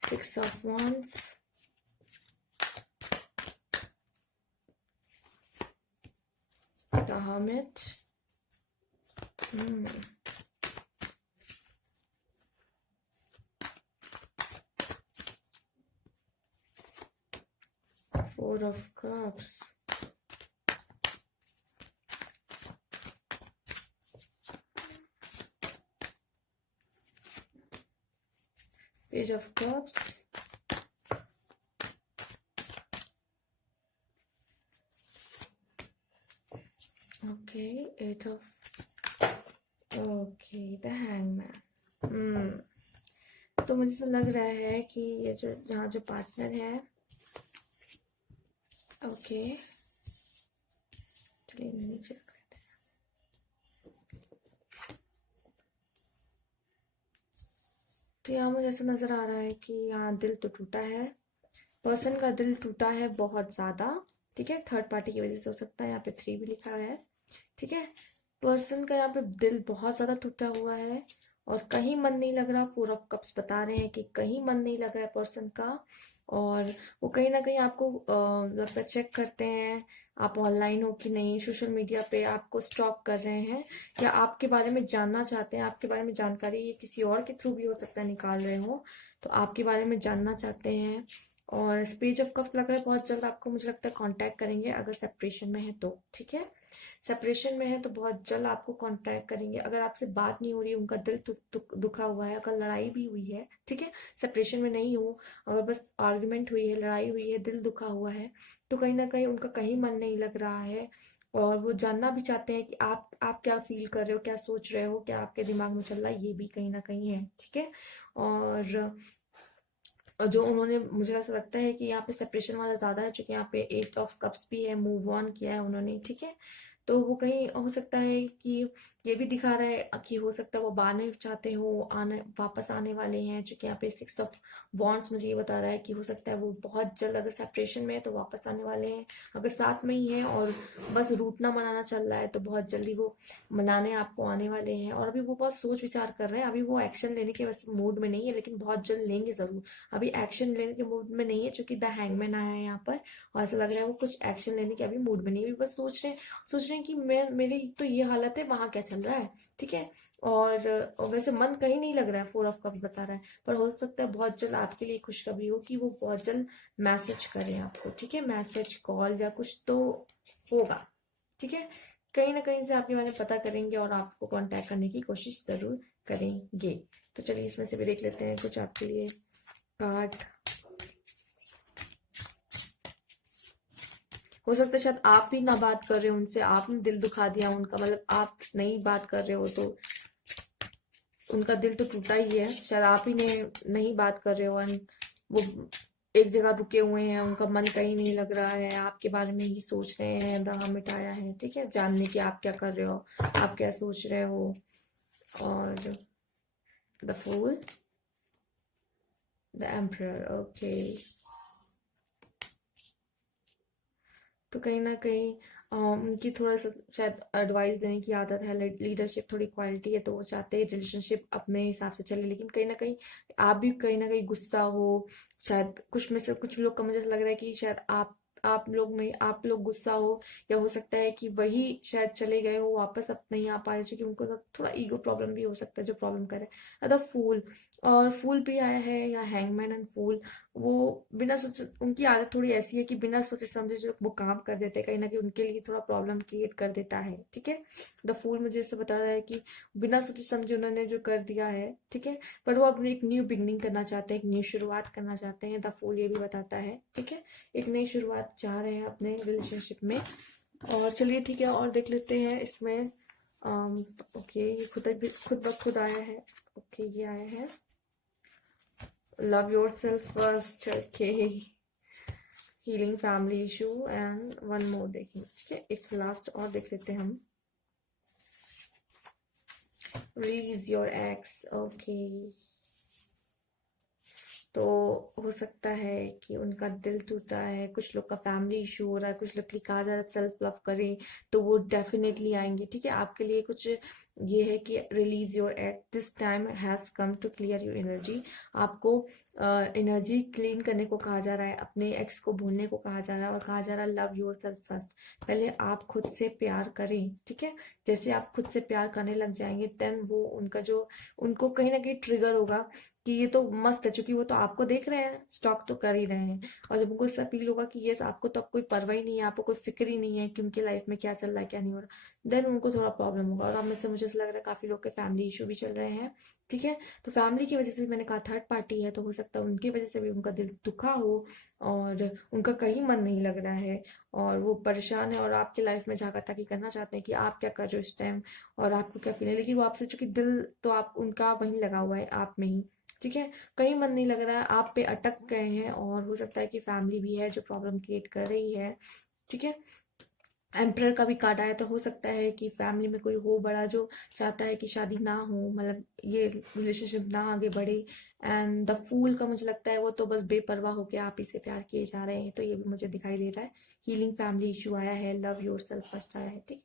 6 of wands, the hermit, hmm, 4 of cups, page of cups, okay, 8 of, okay, the hangman। तो मुझे तो लग रहा है कि ये जो यहाँ जो पार्टनर है, ओके, चलिए नीचे रख लेते हैं। तो यहाँ मुझे ऐसा नज़र आ रहा है कि यहाँ दिल तो टूटा है, पर्सन का दिल टूटा है बहुत ज़्यादा, ठीक है। थर्ड पार्टी की वजह से हो सकता है, यहाँ पे 3 भी लिखा है, ठीक है। पर्सन का यहाँ पे दिल बहुत ज़्यादा टूटा हुआ है और कहीं मन नहीं लग रहा। 4 ऑफ कप्स बता रहे हैं कि कहीं मन नहीं लग रहा है पर्सन का, और वो कहीं ना कहीं आपको लगता है चेक करते हैं आप ऑनलाइन हो कि नहीं, सोशल मीडिया पे आपको स्टॉक कर रहे हैं, या आपके बारे में जानना चाहते हैं, आपके बारे में जानकारी ये किसी और के थ्रू भी हो सकता है निकाल रहे हो, तो आपके बारे में जानना चाहते हैं। और पेज ऑफ कप्स लग रहा है बहुत जल्द आपको मुझे लगता है कांटेक्ट करेंगे, अगर सेपरेशन में है तो, ठीक है। सेपरेशन में है तो बहुत जल्द आपको कांटेक्ट करेंगे। अगर आपसे बात नहीं हो रही, उनका दिल दुखा हुआ है, अगर लड़ाई भी हुई है, ठीक है, सेपरेशन में नहीं हो, अगर बस आर्ग्यूमेंट हुई है, लड़ाई हुई है, दिल दुखा हुआ है, तो कहीं ना कहीं उनका कहीं मन नहीं लग रहा है, और वो जानना भी चाहते हैं कि आप क्या फील कर रहे हो, क्या सोच रहे हो, क्या आपके दिमाग में चल रहा है, ये भी कहीं ना कहीं है, ठीक है। और जो उन्होंने, मुझे ऐसा लगता है कि यहाँ पे सेपरेशन वाला ज्यादा है, क्योंकि यहाँ पे 8 ऑफ कप्स भी है, मूव ऑन किया है उन्होंने, ठीक है। तो वो कहीं हो सकता है कि ये भी दिखा रहा है कि हो सकता है वो आने चाहते हो, आने वापस आने वाले हैं, क्योंकि यहाँ पे 6 ऑफ वॉन्ड्स मुझे ये बता रहा है कि हो सकता है वो बहुत जल्द, अगर सेपरेशन में है तो वापस आने वाले हैं, अगर साथ में ही है और बस रूठना मनाना चल रहा है तो बहुत जल्दी वो मनाने आपको आने वाले हैं। और अभी वो बहुत सोच विचार कर रहे हैं, अभी वो एक्शन लेने के वैसे मूड में नहीं है, लेकिन बहुत जल्द लेंगे जरूर। अभी एक्शन लेने के मूड में नहीं है, क्योंकि द हैंगमैन आया है यहाँ पर, और ऐसा लग रहा है वो कुछ एक्शन लेने के अभी मूड में नहीं है, अभी बस सोच रहे हैं कि मैं, मेरी तो ये हालत है, वहां क्या चल रहा है, ठीक है। और वैसे मन कहीं नहीं लग रहा है, 4 ऑफ कप्स बता रहा है, पर हो सकता है बहुत जल्द आपके लिए खुशखबरी हो कि वो बहुत जल्द मैसेज करें आपको, ठीक है, मैसेज, कॉल या कुछ तो होगा, ठीक है। कहीं ना कहीं से आपके बारे में पता करेंगे और आपको कांटेक्ट करने की कोशिश जरूर करेंगे। तो चलिए इसमें से भी देख लेते हैं कुछ आपके लिए कार्ड। हो सकता है शायद आप ही ना बात कर रहे हो उनसे, आपने दिल दुखा दिया उनका, मतलब आप नहीं बात कर रहे हो तो उनका दिल तो टूटा ही है, शायद आप ही ने नहीं बात कर रहे हो, वो एक जगह रुके हुए हैं, उनका मन कहीं नहीं लग रहा है, आपके बारे में ही सोच रहे हैं, दहा मिटाया है, ठीक है, जानने की आप क्या कर रहे हो, आप क्या सोच रहे हो। और the fool, the emperor, okay. तो कहीं ना कहीं उनकी थोड़ा सा शायद एडवाइस देने की आदत है, लीडरशिप थोड़ी क्वालिटी है, तो वो चाहते हैं रिलेशनशिप अपने हिसाब से चले, लेकिन कहीं ना कहीं आप भी कहीं ना कहीं गुस्सा हो, शायद कुछ में से कुछ लोग का मुझे ऐसा लग रहा है कि शायद आप लोग गुस्सा हो, या हो सकता है कि वही शायद चले गए हो, वापस अब नहीं आ पा रहे, क्योंकि उनको थोड़ा ईगो प्रॉब्लम भी हो सकता है जो प्रॉब्लम करे। द फूल, और फूल भी आया है, या हैंगमैन एंड फूल, वो बिना सोचे, उनकी आदत थोड़ी ऐसी है कि बिना सोचे समझे जो वो काम कर देते हैं, कहीं ना कहीं उनके लिए थोड़ा प्रॉब्लम क्रिएट कर देता है, ठीक है। द फूल मुझे इससे बता रहा है कि बिना सोचे समझे उन्होंने जो कर दिया है, ठीक है, पर वो अपनी एक न्यू बिगनिंग करना चाहते हैं, एक न्यू शुरुआत करना चाहते हैं, द फूल ये भी बताता है, ठीक है, एक नई शुरुआत चाह रहे हैं अपने रिलेशनशिप में। और चलिए ठीक है, और देख लेते हैं इसमें। ओके, ये खुद ब खुद आया है, ओके, ये आया है love your self first, okay, healing family issue, and one more देखेंगे, ठीक है, एक लास्ट और देख लेते हैं हम, रिलीज योर एक्स, ओके। तो हो सकता है कि उनका दिल टूटा है, कुछ लोग का फैमिली इशू हो रहा है, कुछ लोग के लिए कहा जा रहा है सेल्फ लव करें, तो वो डेफिनेटली आएंगे, ठीक है, आपके लिए कुछ ये है कि release your act, this time has come to clear your energy, आपको एनर्जी क्लीन करने को कहा जा रहा है, अपने एक्स को भूलने को कहा जा रहा है, और कहा जा रहा है लव योर सेल्फ फर्स्ट, पहले आप खुद से प्यार करें, ठीक है। जैसे आप खुद से प्यार करने लग जाएंगे, देन वो उनका जो, उनको कहीं ना कहीं ट्रिगर होगा कि ये तो मस्त है, क्योंकि वो तो आपको देख रहे हैं, स्टॉक तो कर ही रहे हैं, और जब उनको ऐसा फील होगा कि ये आपको तो अब कोई परवाह ही नहीं है, आपको कोई फिक्र ही नहीं है कि उनकी लाइफ में क्या चल रहा है क्या नहीं हो रहा, देन उनको थोड़ा प्रॉब्लम होगा। और अब में से मुझे ऐसा लग रहा है काफी लोग के फैमिली इशू भी चल रहे हैं, ठीक है, तो फैमिली की वजह से भी, मैंने कहा थर्ड पार्टी है, तो हो सकता है उनकी वजह से भी उनका दिल दुखा हो, और उनका कहीं मन नहीं लग रहा है, और वो परेशान है, और आपकी लाइफ में झाका ताकी करना चाहते हैं कि आप क्या कर रहे हो इस टाइम, और आपको क्या फील है, लेकिन वो आपसे, चूंकि दिल तो आप उनका वहीं लगा हुआ है, आप में ही, ठीक है, कहीं मन नहीं लग रहा है, आप पे अटक गए हैं, और हो सकता है कि फैमिली भी है जो प्रॉब्लम क्रिएट कर रही है, ठीक है। एम्प्रर का भी कार्ड आया, तो हो सकता है कि फैमिली में कोई हो बड़ा जो चाहता है कि शादी ना हो, मतलब ये रिलेशनशिप ना आगे बढ़े। एंड द फूल का मुझे लगता है वो तो बस बेपरवाह होकर आप ही से प्यार किए जा रहे हैं, तो ये भी मुझे दिखाई दे रहा है। हीलिंग फैमिली इशू आया है, लव योर सेल्फ फर्स्ट आया है, ठीक।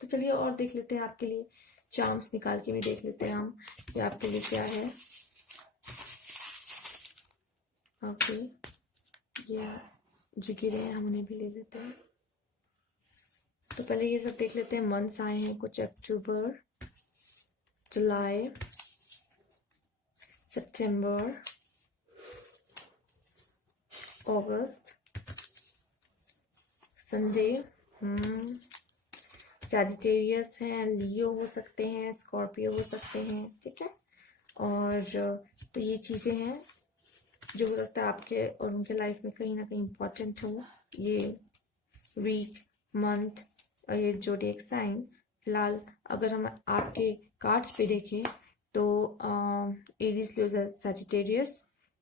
तो चलिए और देख लेते हैं आपके लिए, चार्म्स निकाल के भी देख लेते हैं हम कि आपके लिए क्या है। ओके, ये जो गिरे हैं हम उन्हें भी ले लेते हैं। तो पहले ये सब देख लेते हैं, मंथ्स आए हैं कुछ, अक्टूबर, जुलाई, सितंबर, अगस्त, संडे, सैजिटेरियस हैं, लियो हो सकते हैं, स्कॉर्पियो हो सकते हैं, ठीक है। और तो ये चीज़ें हैं जो हो सकता है आपके और उनके लाइफ में कहीं ना कहीं इम्पोर्टेंट हो, ये वीक, मंथ और ये जोडिएक साइन। फिलहाल अगर हम आपके कार्ड्स पे देखें तो Aries, Leo, Sagittarius,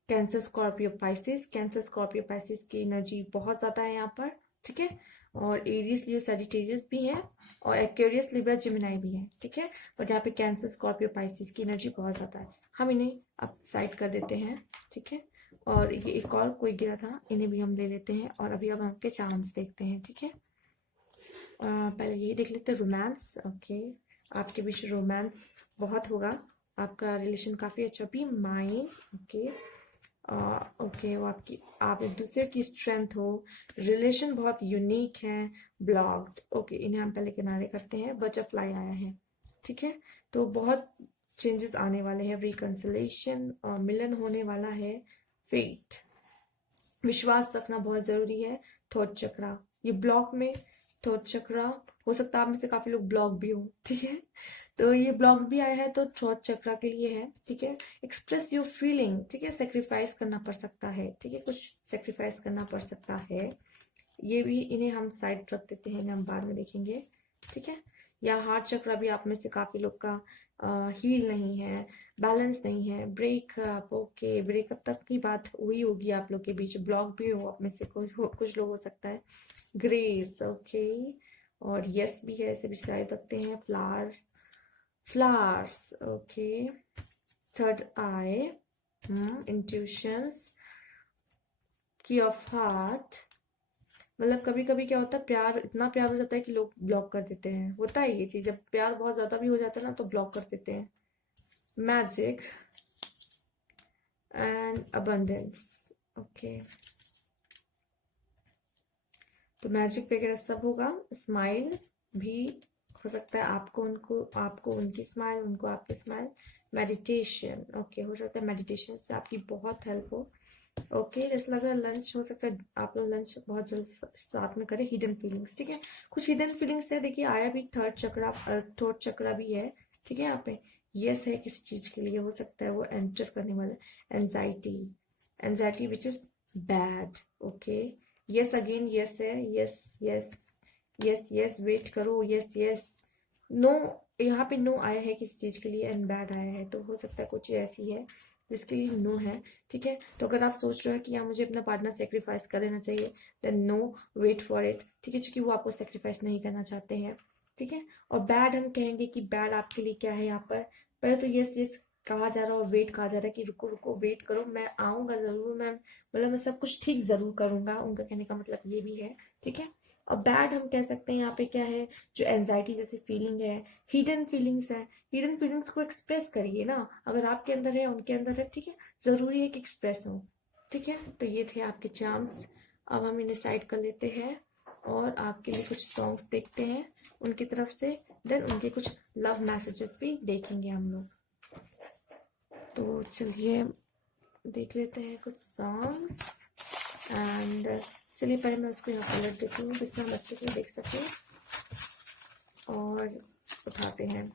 Cancer, Scorpio, Pisces. Cancer, Scorpio, Pisces की एनर्जी बहुत ज़्यादा है यहाँ पर, ठीक है। और एरीज, लियो, सैजिटेरियस भी है, और एक्वेरियस, लिब्रा, जेमिनी भी है, ठीक है। बट यहाँ पे कैंसर, स्कॉर्पियो, पाइसिस की एनर्जी बहुत ज़्यादा है। हम इन्हें अब साइड कर देते हैं, ठीक है। और ये एक और कोई गिरा था, इन्हें भी हम ले लेते हैं। और अभी अब हम आपके चांस देखते हैं, ठीक है। पहले ये देख लेते हैं, रोमांस। ओके, आपके बीच रोमांस बहुत होगा, आपका रिलेशन काफ़ी अच्छा भी, माइंड। ओके, ओके, वो आपकी, आप एक दूसरे की स्ट्रेंथ हो, रिलेशन बहुत यूनिक है, ब्लॉक्ड। ओके, इन्हें हम पहले किनारे करते हैं। बटरफ्लाई आया है, ठीक है। तो बहुत चेंजेस आने वाले हैं, रिकंसिलेशन और मिलन होने वाला है, फेट, विश्वास रखना बहुत जरूरी है। थॉट चक्रा, ये ब्लॉक में थॉट चक्रा, हो सकता है आप में से काफी लोग ब्लॉक भी हो, ठीक है। तो ये ब्लॉक भी आया है तो थॉट चक्रा के लिए है, ठीक है। एक्सप्रेस योर फीलिंग, ठीक है, सेक्रीफाइस करना पड़ सकता है, ठीक है, कुछ सेक्रीफाइस करना पड़ सकता है। ये भी, इन्हें हम साइड रख देते हैं, इन्हें हम बाद में देखेंगे, ठीक है। या हार्ट चक्रा भी आप में से काफी लोग का हील नहीं है, बैलेंस नहीं है, ब्रेकअप। ओके, ब्रेकअप तक की बात हुई होगी आप लोग के बीच, ब्लॉक भी हो आप में से कुछ लोग हो सकता है। ग्रेस, ओके, और यस भी है, ऐसे भी साइड रखते हैं। फ्लावर्स, फ्लावर्स, ओके, थर्ड आई, इंट्यूशंस, की ऑफ हार्ट। मतलब कभी कभी क्या होता है, प्यार, इतना प्यार हो जाता है कि लोग ब्लॉक कर देते हैं, होता है ये चीज, जब प्यार बहुत ज्यादा भी हो जाता है ना तो ब्लॉक कर देते हैं। मैजिक एंड अबंडेंस, ओके, तो मैजिक वगैरह सब होगा। स्माइल भी हो सकता है, आपको उनको, आपको उनकी स्माइल, उनको आपकी स्माइल। मेडिटेशन, ओके, हो सकता है मेडिटेशन से आपकी बहुत हेल्प हो। ओके, जैसे लग रहा है लंच, हो सकता है आप लोग लंच बहुत जल्द साथ में करें। हिडन फीलिंग्स, ठीक है, कुछ हिडन फीलिंग्स है, देखिए आया भी थर्ड चक्रा, थर्ड चक्रा भी है, ठीक है। यहाँ पे यस है किसी चीज के लिए, हो सकता है वो एंटर करने वाला। Anxiety, anxiety which is bad, okay, yes again yes है, yes yes yes yes, wait करो, यस यस, नो, यहाँ पे नो आया है किसी चीज के लिए, एंड बैड आया है, तो हो सकता है कुछ ऐसी है जिसके लिए नो है, ठीक है। तो अगर आप सोच रहे हो कि यहाँ मुझे अपना पार्टनर सेक्रीफाइस कर लेना चाहिए, then no, wait for it, ठीक है, क्योंकि वो आपको सेक्रीफाइस नहीं करना चाहते हैं, ठीक है। और बैड हम कहेंगे कि बैड आपके लिए क्या है यहाँ पर, पहले तो यस यस कहा जा रहा है और वेट कहा जा रहा है कि रुको रुको, वेट करो, मैं आऊंगा जरूर, मैं मतलब मैं सब कुछ ठीक जरूर करूंगा, उनका कहने का मतलब ये भी है, ठीक है। और बैड हम कह सकते हैं यहाँ पे क्या है, जो एंजाइटी जैसी फीलिंग है, हिडन फीलिंग्स है। हिडन फीलिंग्स को एक्सप्रेस करिए ना, अगर आपके अंदर है, उनके अंदर है, ठीक है, जरूरी है कि एक्सप्रेस हो, ठीक है। तो ये थे आपके चार्म्स, अब हम इन्हें साइड कर लेते हैं और आपके लिए कुछ सॉन्ग्स देखते हैं उनकी तरफ से, देन उनके कुछ लव मैसेजेस भी देखेंगे हम लोग। तो चलिए देख लेते हैं कुछ सॉन्ग्स, एंड चलिए पहले मैं उसको यहाँ पलट देती हूँ जिससे हम अच्छे से देख सकें, और उठाते हैं।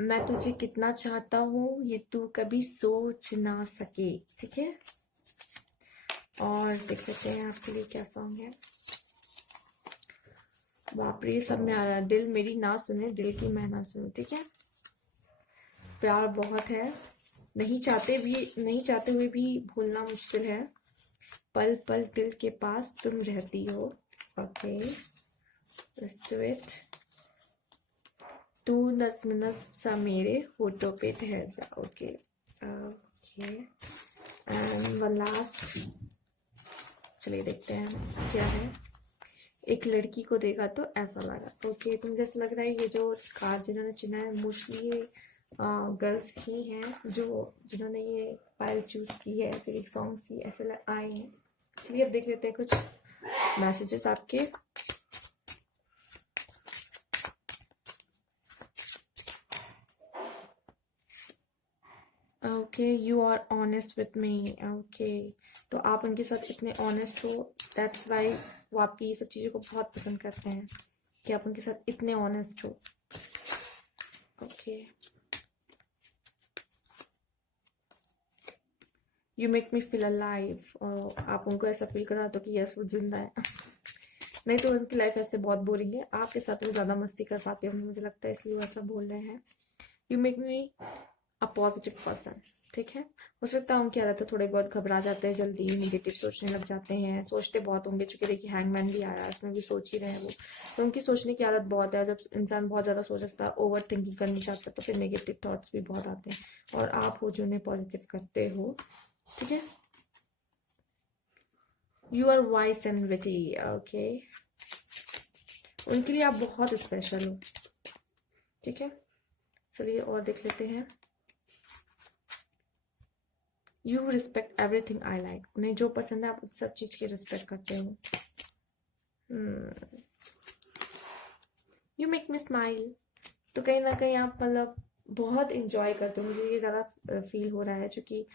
मैं तुझे कितना चाहता हूँ ये तू कभी सोच ना सके, ठीक है। और देख लेते हैं आपके लिए क्या सॉन्ग है। बाप रे, सब में आ रहा है, दिल मेरी ना सुने, दिल की मैं ना सुनूं, ठीक है। प्यार बहुत है, नहीं चाहते हुए भी भूलना मुश्किल है, पल पल दिल के पास तुम रहती हो। Okay, let's do it. तू नस नस सा मेरे होठों पे ठहर जा। Okay okay, and one last, चलिए देखते हैं क्या है। एक लड़की को देखा तो ऐसा लगा। ओके, तो मुझे ऐसा लग रहा है ये जो कार्ड जिन्होंने चुना है मोस्टली ये गर्ल्स ही हैं जो जिन्होंने ये फाइल चूज की है। चलिए सॉन्ग्स ही ऐसे आए हैं। चलिए अब देख लेते हैं कुछ मैसेजेस आपके। Okay, you are honest with me. Okay, तो आप उनके साथ इतने ऑनेस्ट हो, दैट्स वाई वो आपकी ये सब चीज़ों को बहुत पसंद करते हैं कि आप उनके साथ इतने ऑनेस्ट हो। Okay, you make me feel alive, और आप उनको ऐसा फील करा दो कि यस वो जिंदा है। नहीं तो उनकी लाइफ ऐसे बहुत बोरिंग है, आपके साथ वो ज़्यादा मस्ती कर पाते हैं मुझे लगता है, इसलिए वो ऐसा बोल रहे हैं। You make me a positive person. ठीक है, हो सकता है उनकी आदत तो थोड़े बहुत घबरा जाते हैं, जल्दी नेगेटिव सोचने लग जाते हैं, सोचते बहुत होंगे, चूंकि देखिए हैंगमैन भी आया है, उसमें भी सोच ही रहे हैं वो, तो उनकी सोचने की आदत बहुत है। जब इंसान बहुत ज़्यादा सोचता है, ओवर थिंकिंग करनी चाहता है, तो फिर नेगेटिव थॉट्स भी बहुत आते हैं, और आप हो जो उन्हें पॉजिटिव करते हो। ठीक है, you are wise and witty. Okay, उनके लिए आप बहुत स्पेशल हो। ठीक है, चलिए और देख लेते हैं। You respect everything I like, उन्हें जो पसंद है आप उस सब चीज की रिस्पेक्ट करते हो। यू मेक मी स्माइल, तो कहीं ना कहीं आप मतलब बहुत इंजॉय करते हो, मुझे ये ज़्यादा फील हो रहा है, क्योंकि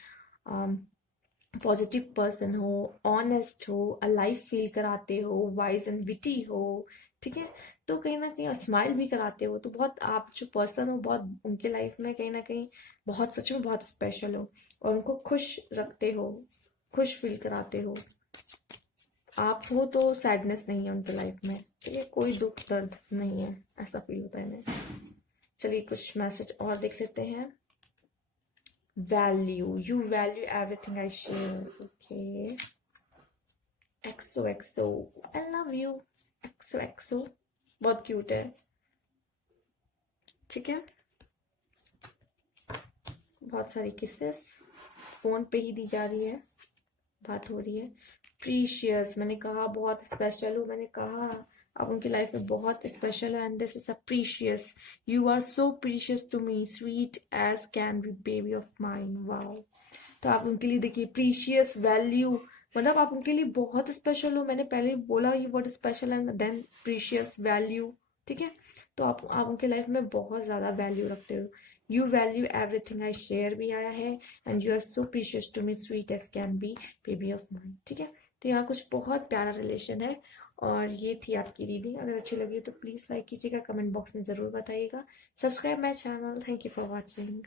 पॉजिटिव पर्सन हो, ऑनेस्ट हो, अलाइव फील कराते हो, वाइज एंड विटी हो। ठीक है, तो कहीं ना कहीं स्माइल भी कराते हो, तो बहुत आप जो पर्सन हो बहुत उनके लाइफ में कहीं ना कहीं बहुत सच में बहुत स्पेशल हो, और उनको खुश रखते हो, खुश फील कराते हो। आप हो तो सैडनेस नहीं है उनके लाइफ में। ठीक है, कोई दुख दर्द नहीं है, ऐसा फील होता है इन्हें। चलिए कुछ मैसेज और देख लेते हैं। Value, you value everything I share. Okay, XO XO, I love you. XO XO बहुत क्यूट है। ठीक है, बहुत सारी किसेस फोन पे ही दी जा रही है, बात हो रही है। प्रीशियस, मैंने कहा बहुत स्पेशल हो, मैंने कहा आप उनकी लाइफ में बहुत स्पेशल है, and this is a precious. You are so precious to me, sweet as can be baby of mine. Wow, तो आप उनके लिए देखिए प्रीशियस, वैल्यू, मतलब आप उनके लिए बहुत स्पेशल हो। मैंने पहले बोला ये word special and then precious, value. ठीक है, तो आप उनके लाइफ में बहुत ज़्यादा वैल्यू रखते हो। You value everything I share भी आया है, and you are so precious to me, sweet as can be baby of mine. ठीक है, तो यहाँ कुछ बहुत प्यारा रिलेशन है, और ये थी आपकी रीडिंग। अगर अच्छी लगी तो प्लीज़ लाइक कीजिएगा, कमेंट बॉक्स में ज़रूर बताइएगा, subscribe my channel. Thank you for watching.